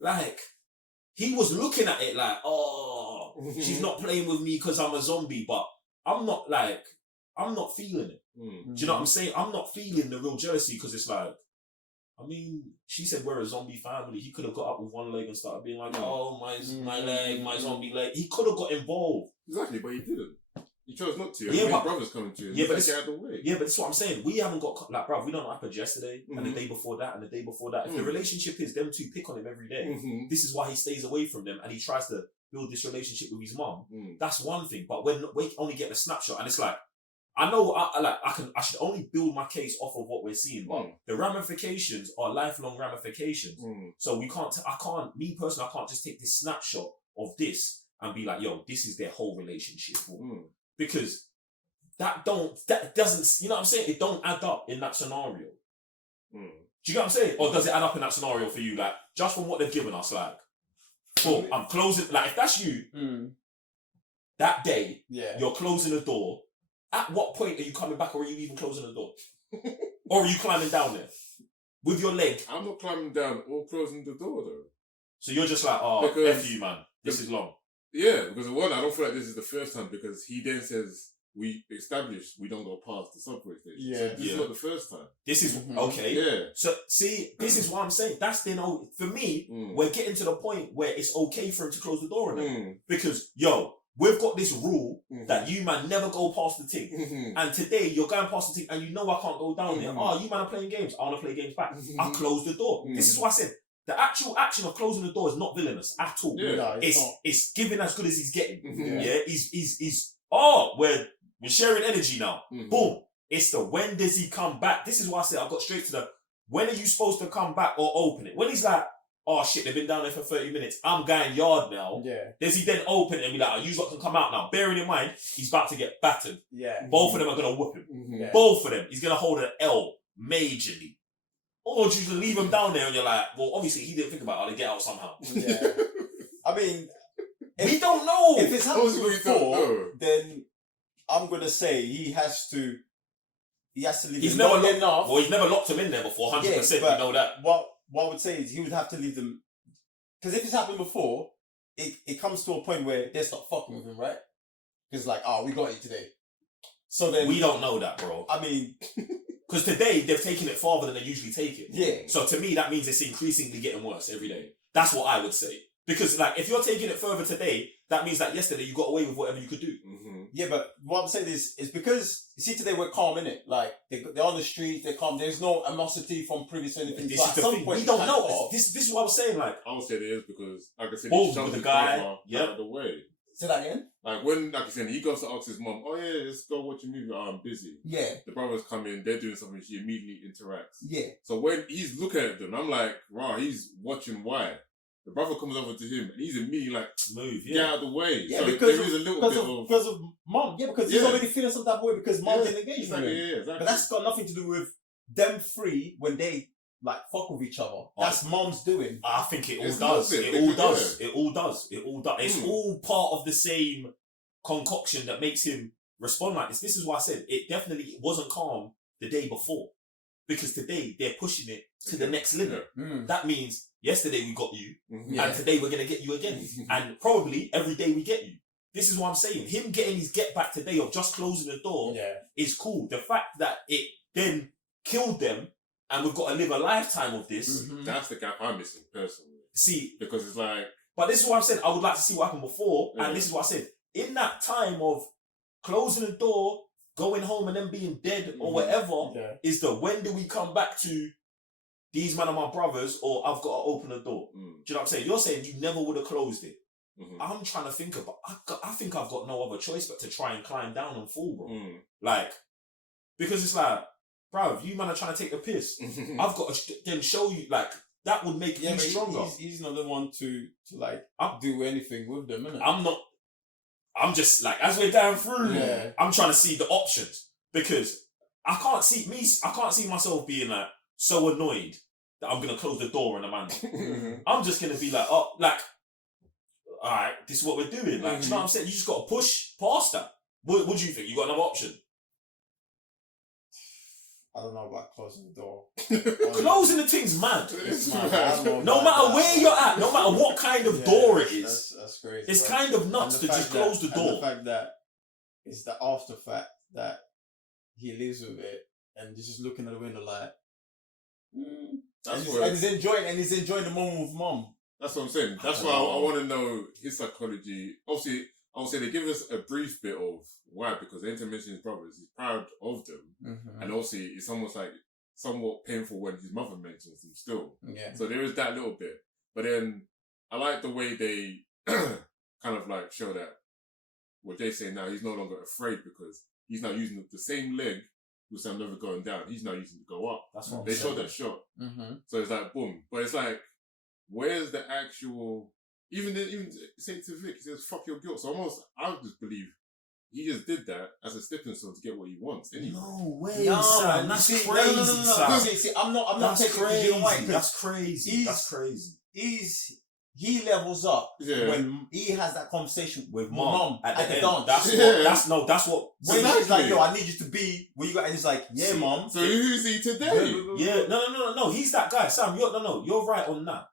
Like, he was looking at it like, oh, she's not playing with me because I'm a zombie, but I'm not feeling it. Do you know what I'm saying? I'm not feeling the real jealousy because it's like, I mean, she said we're a zombie family. He could have got up with one leg and started being like, oh, my leg, my zombie leg. He could have got involved. Exactly, but he didn't. He chose not to. Yeah, his brother's coming to him. Yeah, but get out of the way. Yeah, but that's what I'm saying. We haven't got, like, bruv, we don't know what happened yesterday and the day before that and the day before that. If the relationship is them two pick on him every day, this is why he stays away from them and he tries to build this relationship with his mum. That's one thing. But when we only get a snapshot and it's like, I know I should only build my case off of what we're seeing, but the ramifications are lifelong ramifications. So me personally, I can't just take this snapshot of this and be like, yo, this is their whole relationship. Because that doesn't, you know what I'm saying? It don't add up in that scenario. Do you get what I'm saying? Or does it add up in that scenario for you? Like, just from what they've given us, like, boom, I'm closing, like, if that's you, that day, you're closing the door. At what point are you coming back, or are you even closing the door? Or are you climbing down there with your leg? I'm not climbing down or closing the door though. So you're just like, oh, F you, man. This is long. Yeah, because one, I don't feel like this is the first time because he then says we established we don't go past the subway station. Yeah, so this is not the first time. This is okay. Yeah. So see, this is what I'm saying. That's then for me. We're getting to the point where it's okay for him to close the door on him because we've got this rule that you man never go past the thing. And today you're going past the thing and you know I can't go down there. Oh, you man are playing games. I want to play games back. I close the door. This is what I said. The actual action of closing the door is not villainous at all. Yeah. No, it's giving as good as he's getting. He's we're sharing energy now. Boom. It's the when does he come back? This is why I said I got straight to the when are you supposed to come back or open it? When he's like, oh shit, they've been down there for 30 minutes. I'm going yard now. Yeah. Does he then open it and be like, oh, you lot can come out now? Bearing in mind, he's about to get battered. Yeah. Both of them are going to whoop him. Yeah. Both of them. He's going to hold an L majorly. Or do you leave him down there and you're like, well, obviously he didn't think about how to get out somehow. Yeah. I mean, we don't know. If it's happened before, then I'm going to say he has to leave he's him never long enough. Well, he's never locked him in there before, 100%. Yeah, we know that. What I would say is he would have to leave them. Because if it's happened before, it comes to a point where they stop fucking with him, right? Because like, we got it today. So then... We don't know that, bro. I mean... Because today, they've taken it farther than they usually take it. Yeah. So to me, that means it's increasingly getting worse every day. That's what I would say. Because like, if you're taking it further today, that means that yesterday you got away with whatever you could do. Yeah, but what I'm saying is because, you see today we're calm, innit? Like, they're on the street, they're calm. There's no animosity from previous anything. This is the thing. We don't know. This is what I was saying, like... I would say it is because, like I said, he shoved with the his guy brother out of the way. Say that again? Like when, like I said, he goes to ask his mum, oh yeah, let's go watch a movie. Oh, I'm busy. Yeah. The brothers come in, they're doing something, she immediately interacts. Yeah. So when he's looking at them, I'm like, wow, he's watching why. the brother comes over to him and he's immediately like, move, get out of the way. Yeah, so because there is a little bit because of mom. Yeah, because he's already feeling some type of way because mom didn't engage with him. Exactly. But that's got nothing to do with them three when they like fuck with each other. That's mom's doing. I think it all does. It all does. It all does. It all does. It's all part of the same concoction that makes him respond like this. This is why I said it definitely wasn't calm the day before. Because today they're pushing it to the next limit. That means yesterday we got you, and today we're going to get you again. And probably every day we get you. This is what I'm saying. Him getting his get back today of just closing the door is cool. The fact that it then killed them and we've got to live a lifetime of this. That's the gap I'm missing personally. See, because it's like... But this is what I've said. I would like to see what happened before. And this is what I said. In that time of closing the door, going home and then being dead or whatever, is the when do we come back to these men are my brothers or I've got to open the door? Do you know what I'm saying? You're saying you never would have closed it. I'm trying to think about, I think I've got no other choice but to try and climb down and fall, bro. Like, because it's like, bro, you man are trying to take the piss. I've got to then show you, like, that would make you stronger. He's not the one to like do anything with them, innit? I'm just like, as we're going through, I'm trying to see the options because I can't see myself being like so annoyed that I'm gonna close the door on a man. I'm just gonna be like, oh, like, all right, this is what we're doing. Like, do you know what I'm saying? You just got to push past that. What do you think? You got another option? I don't know about closing the door. Closing the thing's mad. No matter where you're at, no matter what kind of door it is, that's crazy. It's kind of nuts to just close the door. And the fact that it's the after fact that he lives with it and he's just looking at the window like, and he's enjoying the moment with mom. That's what I'm saying. That's why I want to know his psychology. Obviously, I would say they give us a brief bit of why, because they mention his brothers. He's proud of them. And also, it's almost like somewhat painful when his mother mentions them still. So there is that little bit. But then I like the way they kind of like show that what Jay's saying now, he's no longer afraid because he's now using the same leg, which I'm never going down. He's now using to go up. That's what they showed that shot. So it's like, boom. But it's like, where's the actual... Even say to Vic, he says, fuck your guilt. So almost, I would just believe he just did that as a stepping stone to get what he wants. Anyway. No way, Sam. That's crazy. No. See, I'm not taking it. You know why? That's crazy. That's crazy. He levels up when he has that conversation with mom at the dance. That's what. When he's like, yo, I need you to be where you got, and he's like, yeah, mom. So who's he today? Yeah, no. He's that guy, Sam. You're right on that.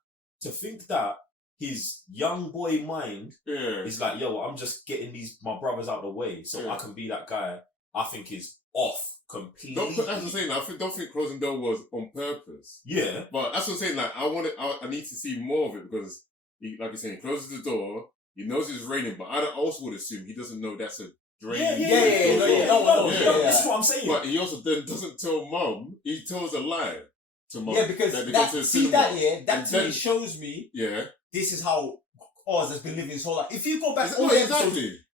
To think that his young boy mind is like, yo, I'm just getting my brothers out of the way so I can be that guy. I think is off completely. That's what I'm saying. I don't think closing door was on purpose. Yeah, but that's what I'm saying. Like, I need to see more of it because, like you're saying, he closes the door. He knows it's raining, but I also would assume he doesn't know that's a drain. No, that's what I'm saying. But he also then doesn't tell mom. He tells a lie to mom. Yeah, because that to me shows me. This is how Oz has been living his whole life. If you go back,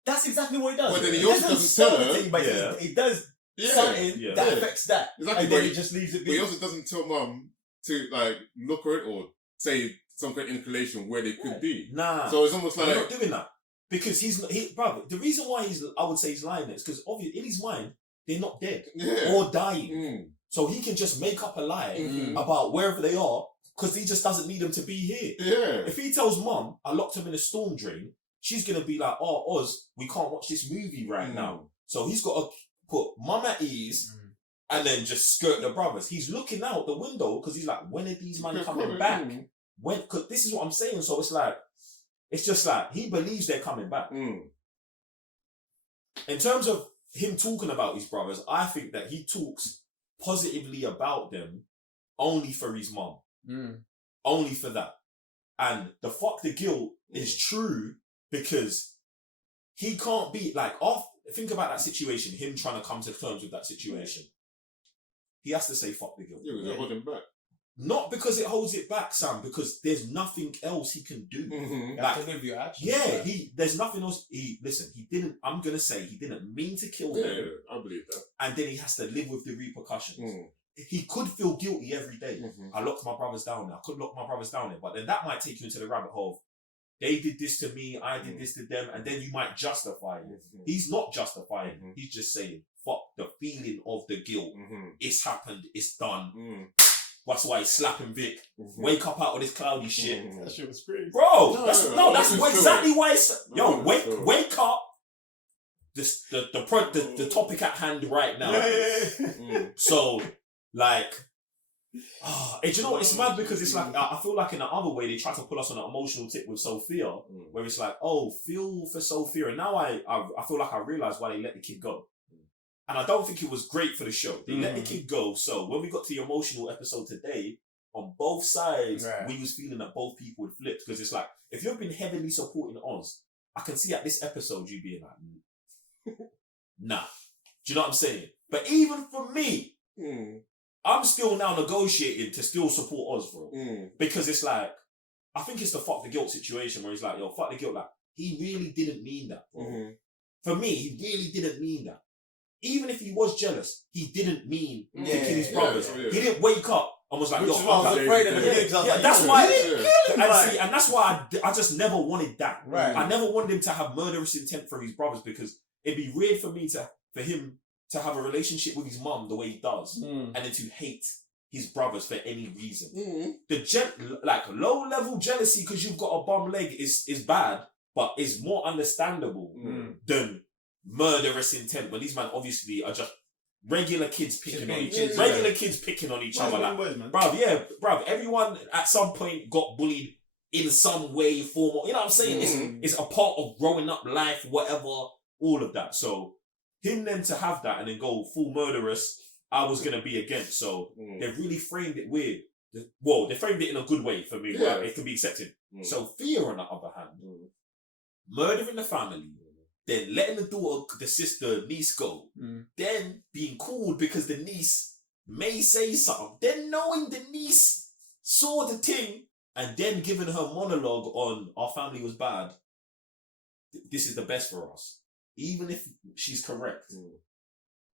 that's exactly what he does. But then he also doesn't tell her. But he does something that affects that, exactly. And then he just leaves it. But he also doesn't tell mum to like look at it or say some kind of inclination where they could be. Nah. So it's almost like he's not doing that because brother. The reason why I would say he's lying is because obviously in his mind they're not dead or dying, so he can just make up a lie about wherever they are. Because he just doesn't need them to be here. Yeah. If he tells mum, I locked him in a storm drain, she's going to be like, oh, Oz, we can't watch this movie right now. So he's got to put mum at ease and then just skirt the brothers. He's looking out the window because he's like, when are these men coming back? Because this is what I'm saying. So it's just like, he believes they're coming back. In terms of him talking about his brothers, I think that he talks positively about them only for his mum. Only for that. And the fuck the guilt is true because he can't be like think about that situation, him trying to come to terms with that situation. He has to say fuck the guilt. Yeah, hold him back. Not because it holds it back, Sam, because there's nothing else he can do. There's nothing else. He didn't, I'm gonna say he didn't mean to kill them. I believe that. And then he has to live with the repercussions. he could feel guilty every day. Mhm. I locked my brothers down there. I could lock my brothers down there. But then that might take you into the rabbit hole of, they did this to me, I did this to them, and then you might justify it. He's not justifying. He's just saying, fuck the feeling of the guilt. It's happened. It's done. That's why he's slapping Vic. Wake up out of this cloudy shit. That shit was crazy. Bro, that's exactly why it's... Yo, wake up. The topic at hand right now. So, like... do you know what? It's mad because it's like, I feel like in the other way, they try to pull us on an emotional tip with Sophia, where it's like, oh, feel for Sophia. And now I feel like I realised why they let the kid go. And I don't think it was great for the show. They let the kid go. So when we got to the emotional episode today, on both sides, we was feeling that both people would flip. Because it's like, if you've been heavily supporting Oz, I can see at this episode you being like, nah. Do you know what I'm saying? But even for me, I'm still now negotiating to still support Oz, bro. Because it's like, I think it's the fuck the guilt situation where he's like, yo, fuck the guilt. Like, he really didn't mean that, bro. For me, he really didn't mean that. Even if he was jealous, he didn't mean picking his brothers. He didn't wake up and was like, yo, I was afraid of the kids. That's why, and that's why I just never wanted that. Right. I never wanted him to have murderous intent for his brothers because it'd be weird for him to have a relationship with his mum the way he does, and then to hate his brothers for any reason. The low level jealousy because you've got a bum leg is bad, but is more understandable than murderous intent when these men obviously are just regular kids picking on each other. Regular kids picking on each other. Bruv, everyone at some point got bullied in some way, form, or, you know what I'm saying? It's a part of growing up life, whatever, all of that. So him then to have that and then go full murderous, I was going to be against. So they've really framed it weird. Well, they framed it in a good way for me, where it can be accepted. Sophia, on the other hand, murdering the family, then letting the daughter, the sister, niece go, then being called because the niece may say something, then knowing the niece saw the thing, and then giving her monologue on our family was bad. This is the best for us. Even if she's correct,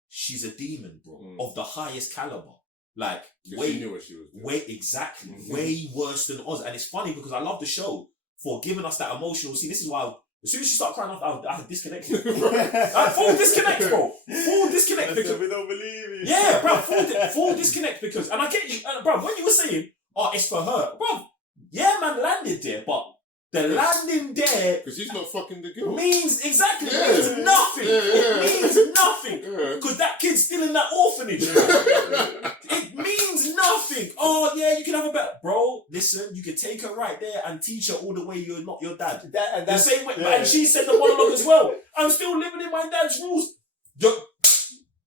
she's a demon, bro, of the highest caliber. Like, she knew what she was doing. Exactly. Way worse than Oz. And it's funny because I love the show for giving us that emotional scene. This is why as soon as she started crying off, I had disconnected. Full disconnect, bro. Full disconnect because we don't believe you. Yeah, bro. Full disconnect because, and I get you, bro. When you were saying, "Oh, it's for her," bro. Yeah, man, landed there, but the landing there because he's not fucking the girl means exactly means nothing. It means nothing because that kid's still in that orphanage. It means nothing. Oh yeah, you can have a better bro. Listen, you can take her right there and teach her all the way you're not your dad. The same way, and she said the monologue as well. I'm still living in my dad's rules.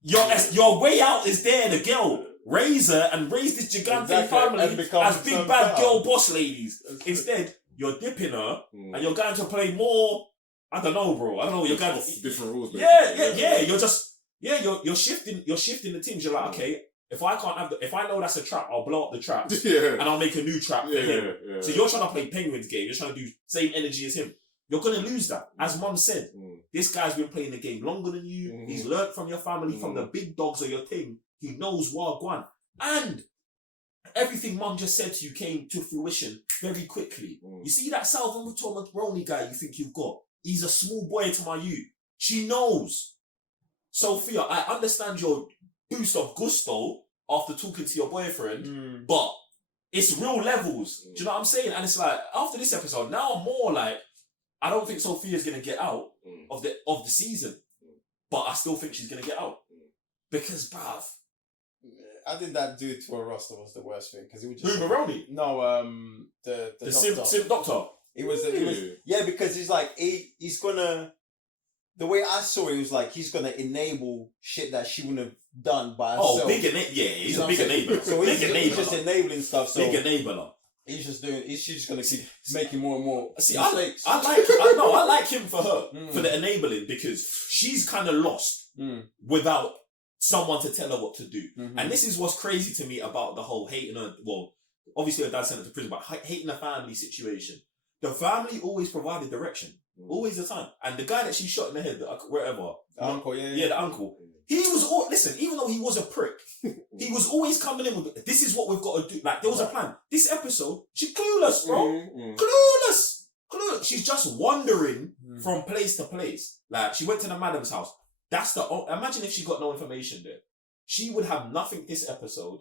Your way out is there. The girl raise her and raise this gigante family as big bad girl boss ladies. Instead, you're dipping her and you're going to play more. I don't know, bro. I don't know. You're going to different rules. Yeah. You're just you're shifting the things. You're like, okay, if I know that's a trap, I'll blow up the trap and I'll make a new trap for him. So you're trying to play Penguin's game. You're trying to do same energy as him. You're gonna lose that. As Mum said, this guy's been playing the game longer than you. He's learnt from your family, from the big dogs of your team. He knows Wagwan. And everything Mum just said to you came to fruition very quickly. You see that Salvatore Maroni guy you think you've got? He's a small boy to my youth. She knows. Sophia, I understand your boost of gusto after talking to your boyfriend, but it's real levels. Do you know what I'm saying? And it's like, after this episode, now I'm more like, I don't think Sophia's going to get out of the season, but I still think she's going to get out. Because, bruv, I think that dude to a roster was the worst thing because he was just who, Maroni? No, the doctor. Sim doctor. It was because he's like he's gonna. The way I saw it was like he's gonna enable shit that she wouldn't have done by herself. Oh, big enabler. Yeah, he's a big enabler. So he's just enabling stuff. So big enabler. She's just gonna keep making more and more mistakes. I like him for her for the enabling because she's kind of lost without someone to tell her what to do. And this is what's crazy to me about the whole hating her. Well, obviously her dad sent her to prison, but hating the family situation. The family always provided direction. Always the time. And the guy that she shot in the head, wherever. The uncle, yeah. Yeah, the uncle. He was listen, even though he was a prick, he was always coming in with, this is what we've got to do. Like, there was a plan. This episode, she's clueless, bro. Clueless. She's just wandering from place to place. Like, she went to the madam's house. Imagine if she got no information there. She would have nothing this episode.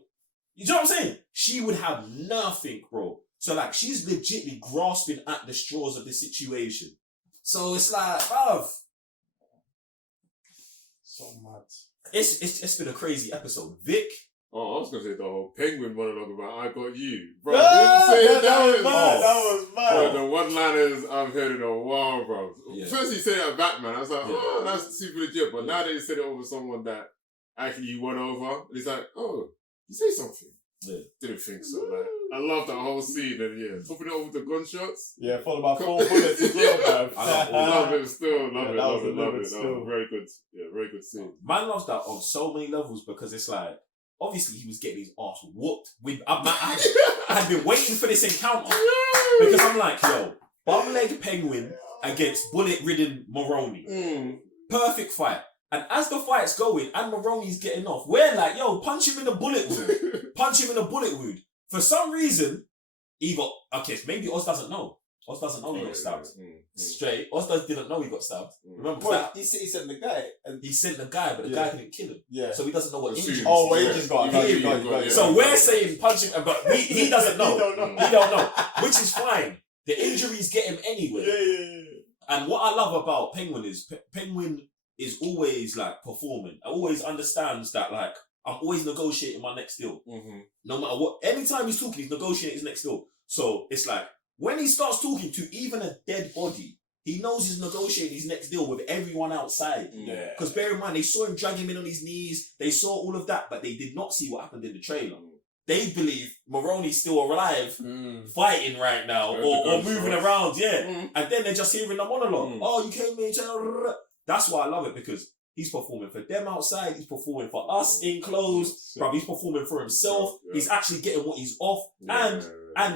You know what I'm saying? She would have nothing, bro. So, like, she's legitimately grasping at the straws of the situation. So it's like, bruv. So mad. It's been a crazy episode. Vic. Oh, I was gonna say the whole penguin monologue about "I got you," bro. That was mad. Bro, the one-liners I've heard in a while, bro. Yeah. First, he said it at Batman. I was like, "Oh, that's super legit." But now they said it over someone that actually you won over. And it's like, "Oh, you say something." Yeah. Didn't think so. Like, I love that whole scene, and yeah, topping it over with the gunshots. Yeah, followed by 4 bullets as well, man. Love it still. Love it. Still. Very good. Yeah, very good scene. Man loves that on so many levels because it's like, obviously he was getting his ass whooped. I had been waiting for this encounter because I'm like, yo, bum leg penguin against bullet-ridden Maroni. Perfect fight. And as the fight's going and Maroni's getting off, we're like, yo, punch him in the bullet wound. Punch him in the bullet wound. For some reason, he got, okay, maybe Oz doesn't know. Oz doesn't know he got stabbed. Straight. Oz didn't know he got stabbed. Remember that? He sent the guy. And he sent the guy, but the guy didn't kill him. Yeah. So he doesn't know what injuries. Oh, well, he just got. So we're saying punch him, but he doesn't know. He don't know. Which is fine. The injuries get him anyway. Yeah. And what I love about Penguin is Penguin is always like performing. I always understands that, like, I'm always negotiating my next deal. No matter what. Anytime he's talking, he's negotiating his next deal. So it's like, when he starts talking to even a dead body, he knows he's negotiating his next deal with everyone outside. Yeah. Because bear in mind, they saw him drag him in on his knees. They saw all of that, but they did not see what happened in the trailer. They believe Maroni's still alive, fighting right now, or moving around, And then they're just hearing the monologue. Oh, you came in. That's why I love it, because he's performing for them outside. He's performing for us enclosed. Bro, he's performing for himself. He's actually getting what he's off. And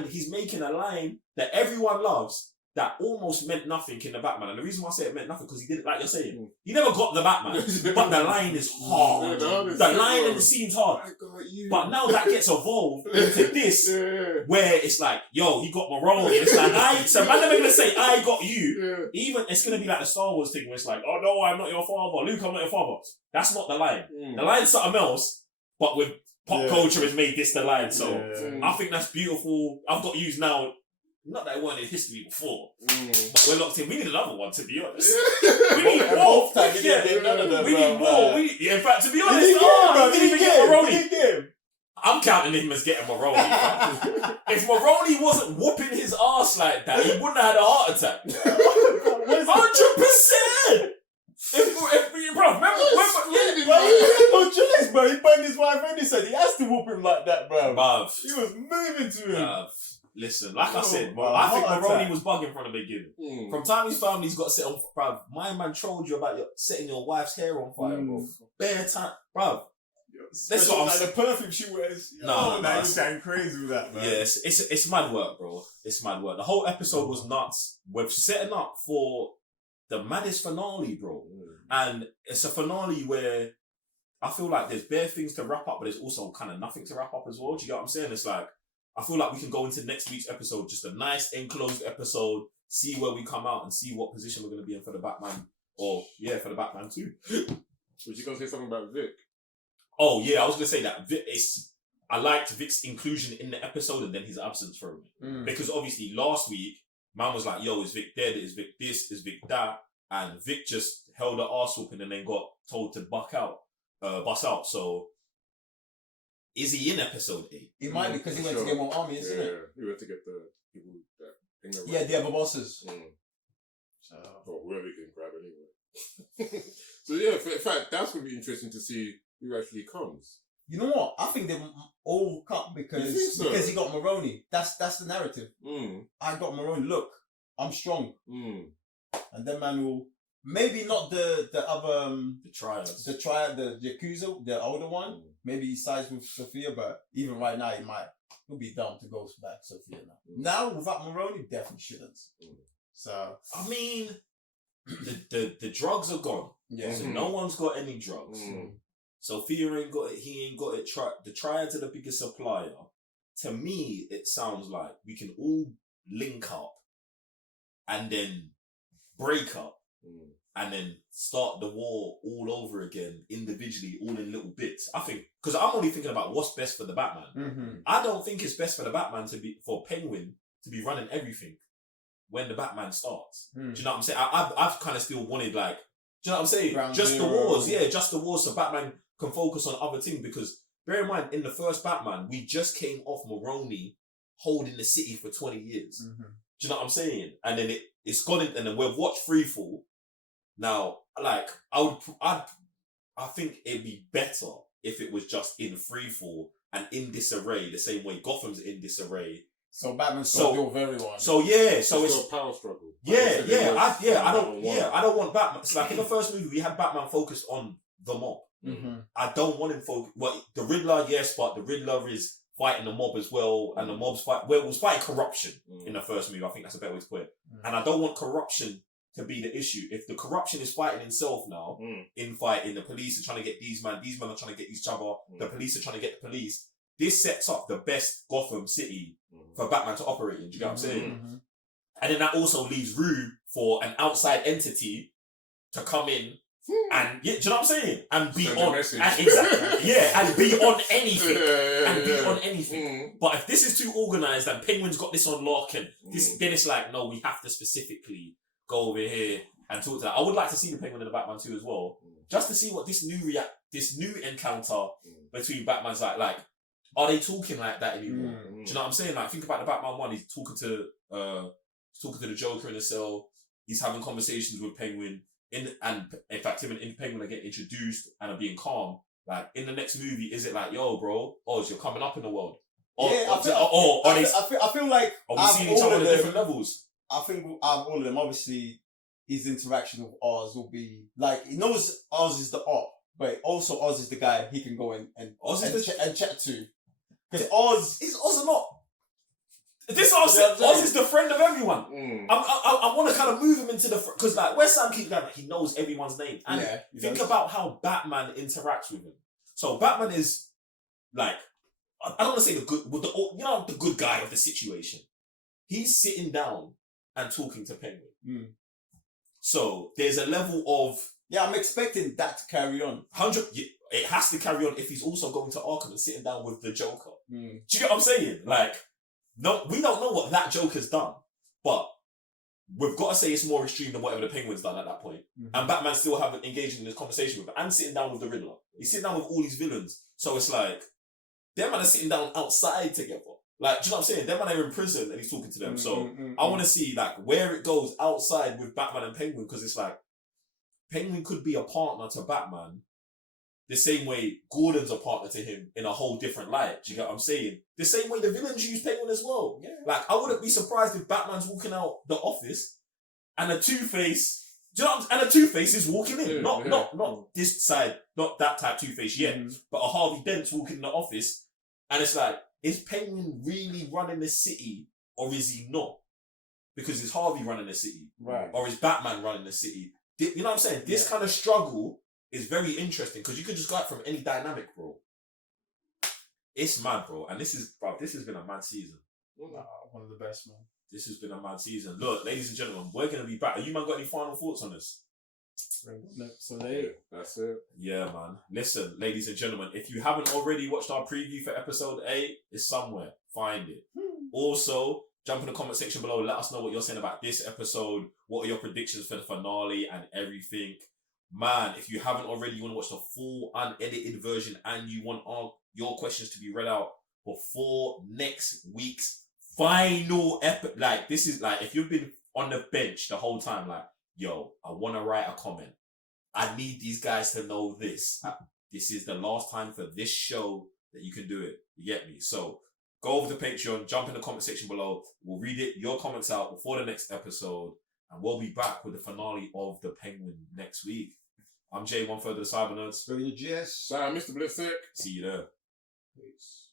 he's making a line that everyone loves that almost meant nothing in the Batman. And the reason why I say it meant nothing, because he didn't, like you're saying, he never got the Batman. But the line is hard. The line and the scene's hard. But now that gets evolved into this, where it's like, yo, he got Maroni. It's like, so man, they're going to say, I got you. Even, it's going to be like the Star Wars thing where it's like, oh no, I'm not your father. Luke, I'm not your father. That's not the line. The line's something else, but with pop culture has made this the line. So I think that's beautiful. I've got used now. Not that it weren't in history before, but we're locked in. We need another one, to be honest. We need more. We need more. In fact, to be honest, we didn't even get Maroni. I'm counting him as getting Maroni. If Maroni wasn't whooping his ass like that, he wouldn't have had a heart attack. 100%. Bro, he banged his wife and he said he has to whoop him like that, bro. He was moving to him. Listen, like I said, bro, I think Maroni was bugging from the beginning. From time his family's got set on, bro. My man trolled you about setting your wife's hair on fire, bro. Bare time, bro. That's what I'm saying. The perfume she wears. No, man, you're going crazy with that, man. Yeah, it's mad work, bro. It's mad work. The whole episode was nuts. We're setting up for the maddest finale, bro. And it's a finale where I feel like there's bare things to wrap up, but there's also kind of nothing to wrap up as well. Do you get what I'm saying? It's like, I feel like we can go into next week's episode, just a nice enclosed episode, see where we come out and see what position we're going to be in for the Batman. Or, for the Batman too. Was you going to say something about Vic? Oh, yeah, I was going to say that I liked Vic's inclusion in the episode and then his absence from it. Because obviously last week, man was like, yo, is Vic dead? Is Vic this? Is Vic that? And Vic just held an arse whooping and then got told to bust out. So, is he in episode 8? He might be, because he went to get more army, isn't it? He went to get the people that... Yeah, the other bosses. Or whoever he can grab anyway. So yeah, in fact, that's going to be interesting to see who actually comes. You know what? I think they all come because he got Maroni. That's the narrative. I got Maroni. Look, I'm strong. And then man will... Maybe not the other... the triads. The Yakuza, the older one. Maybe he sides with Sophia, but even right now, he'll be down to go back Sophia now. Now, without Maroni, definitely shouldn't. So... I mean, the drugs are gone. Yeah. So no one's got any drugs. Sophia ain't got it. He ain't got it. The triads are the biggest supplier. To me, it sounds like we can all link up and then break up and then start the war all over again individually, all in little bits. I think, because I'm only thinking about what's best for the Batman. I don't think it's best for the Batman for Penguin to be running everything when the Batman starts. Do you know what I'm saying? I've kind of still wanted, like, do you know what I'm saying? Just the wars, just the wars, so Batman can focus on other things. Because bear in mind, in the first Batman, we just came off Maroni holding the city for 20 years. Do you know what I'm saying? And then it's gone in, and then we've watched Freefall. Now, like, I think it'd be better if it was just in Freefall and in disarray, the same way Gotham's in disarray. So Batman's got to deal with everyone. So yeah, so it's a power struggle. I don't want Batman. It's like in the first movie we had Batman focused on the mob. I don't want him focused. Well, the Riddler, yes, but the Riddler is fighting the mob as well, and the mob's was fighting corruption in the first movie. I think that's a better way to put it. And I don't want corruption to be the issue. If the corruption is fighting itself now, infighting, the police are trying to get these men are trying to get each other, the police are trying to get the police. This sets up the best Gotham City for Batman to operate in. Do you get what I'm saying? And then that also leaves room for an outside entity to come in and, do you know what I'm saying? And be on, and be on anything. But if this is too organised and Penguin's got this on lock and then it's like, no, we have to specifically go over here and talk to that. I would like to see the Penguin and the Batman too as well, just to see what this new encounter between Batman's like. Are they talking like that anymore? Do you know what I'm saying? Like, think about the Batman one. He's talking to the Joker in the cell. He's having conversations with Penguin. In fact, him and Penguin are getting introduced and are being calm. Like, in the next movie, is it like, yo, bro, Oz, you're coming up in the world? I feel like are we seeing each other at different levels? I think all of them, obviously, his interaction with Oz will be like, he knows Oz is the op, but also Oz is the guy he can go and chat to. Because Oz or not. This is what I'm saying. Oz is the friend of everyone. I want to kind of move him into the because like where Sam keeps going, he knows everyone's name. And think about how Batman interacts with him. So Batman is like, I don't want to say the good guy of the situation. He's sitting down and talking to Penguin. So there's a level of I'm expecting that to carry on. It has to carry on if he's also going to Arkham and sitting down with the Joker. Do you get what I'm saying? Like, no, we don't know what that Joker's done, but we've got to say it's more extreme than whatever the Penguin's done at that point. And Batman still haven't engaged in this conversation with him and sitting down with the Riddler. He's sitting down with all these villains. So it's like, them man are sitting down outside together. Like, do you know what I'm saying? Them man are in prison and he's talking to them. So I want to see like where it goes outside with Batman and Penguin, because it's like, Penguin could be a partner to Batman the same way Gordon's a partner to him in a whole different light. Do you get what I'm saying? The same way the villains use Penguin as well. Yeah. Like, I wouldn't be surprised if Batman's walking out the office and a Two-Face, do you know what I'm saying? And a Two-Face is walking in. Not this side, not that type Two-Face yet, but a Harvey Dent's walking in the office. And it's like, is Penguin really running the city or is he not? Because is Harvey running the city? Right. Or is Batman running the city? You know what I'm saying? This kind of struggle is very interesting because you could just go out from any dynamic, bro. It's mad, bro. And this has been a mad season. One of the best, man. This has been a mad season. Look, ladies and gentlemen, we're going to be back. Are you, man, got any final thoughts on this? So that's it. Yeah, man. Listen, ladies and gentlemen, if you haven't already watched our preview for episode 8, it's somewhere. Find it. Also, jump in the comment section below. Let us know what you're saying about this episode. What are your predictions for the finale and everything? Man, if you haven't already, you want to watch the full unedited version and you want your questions to be read out before next week's final episode. Like, this is like, if you've been on the bench the whole time, like, yo, I want to write a comment. I need these guys to know this. This is the last time for this show that you can do it. You get me? So go over to Patreon, jump in the comment section below. We'll read your comments out before the next episode. And we'll be back with the finale of The Penguin next week. I'm Jay, 1/3 of the Cyber Nerds. Billy GS. Mr. Blissek. See you there. Peace.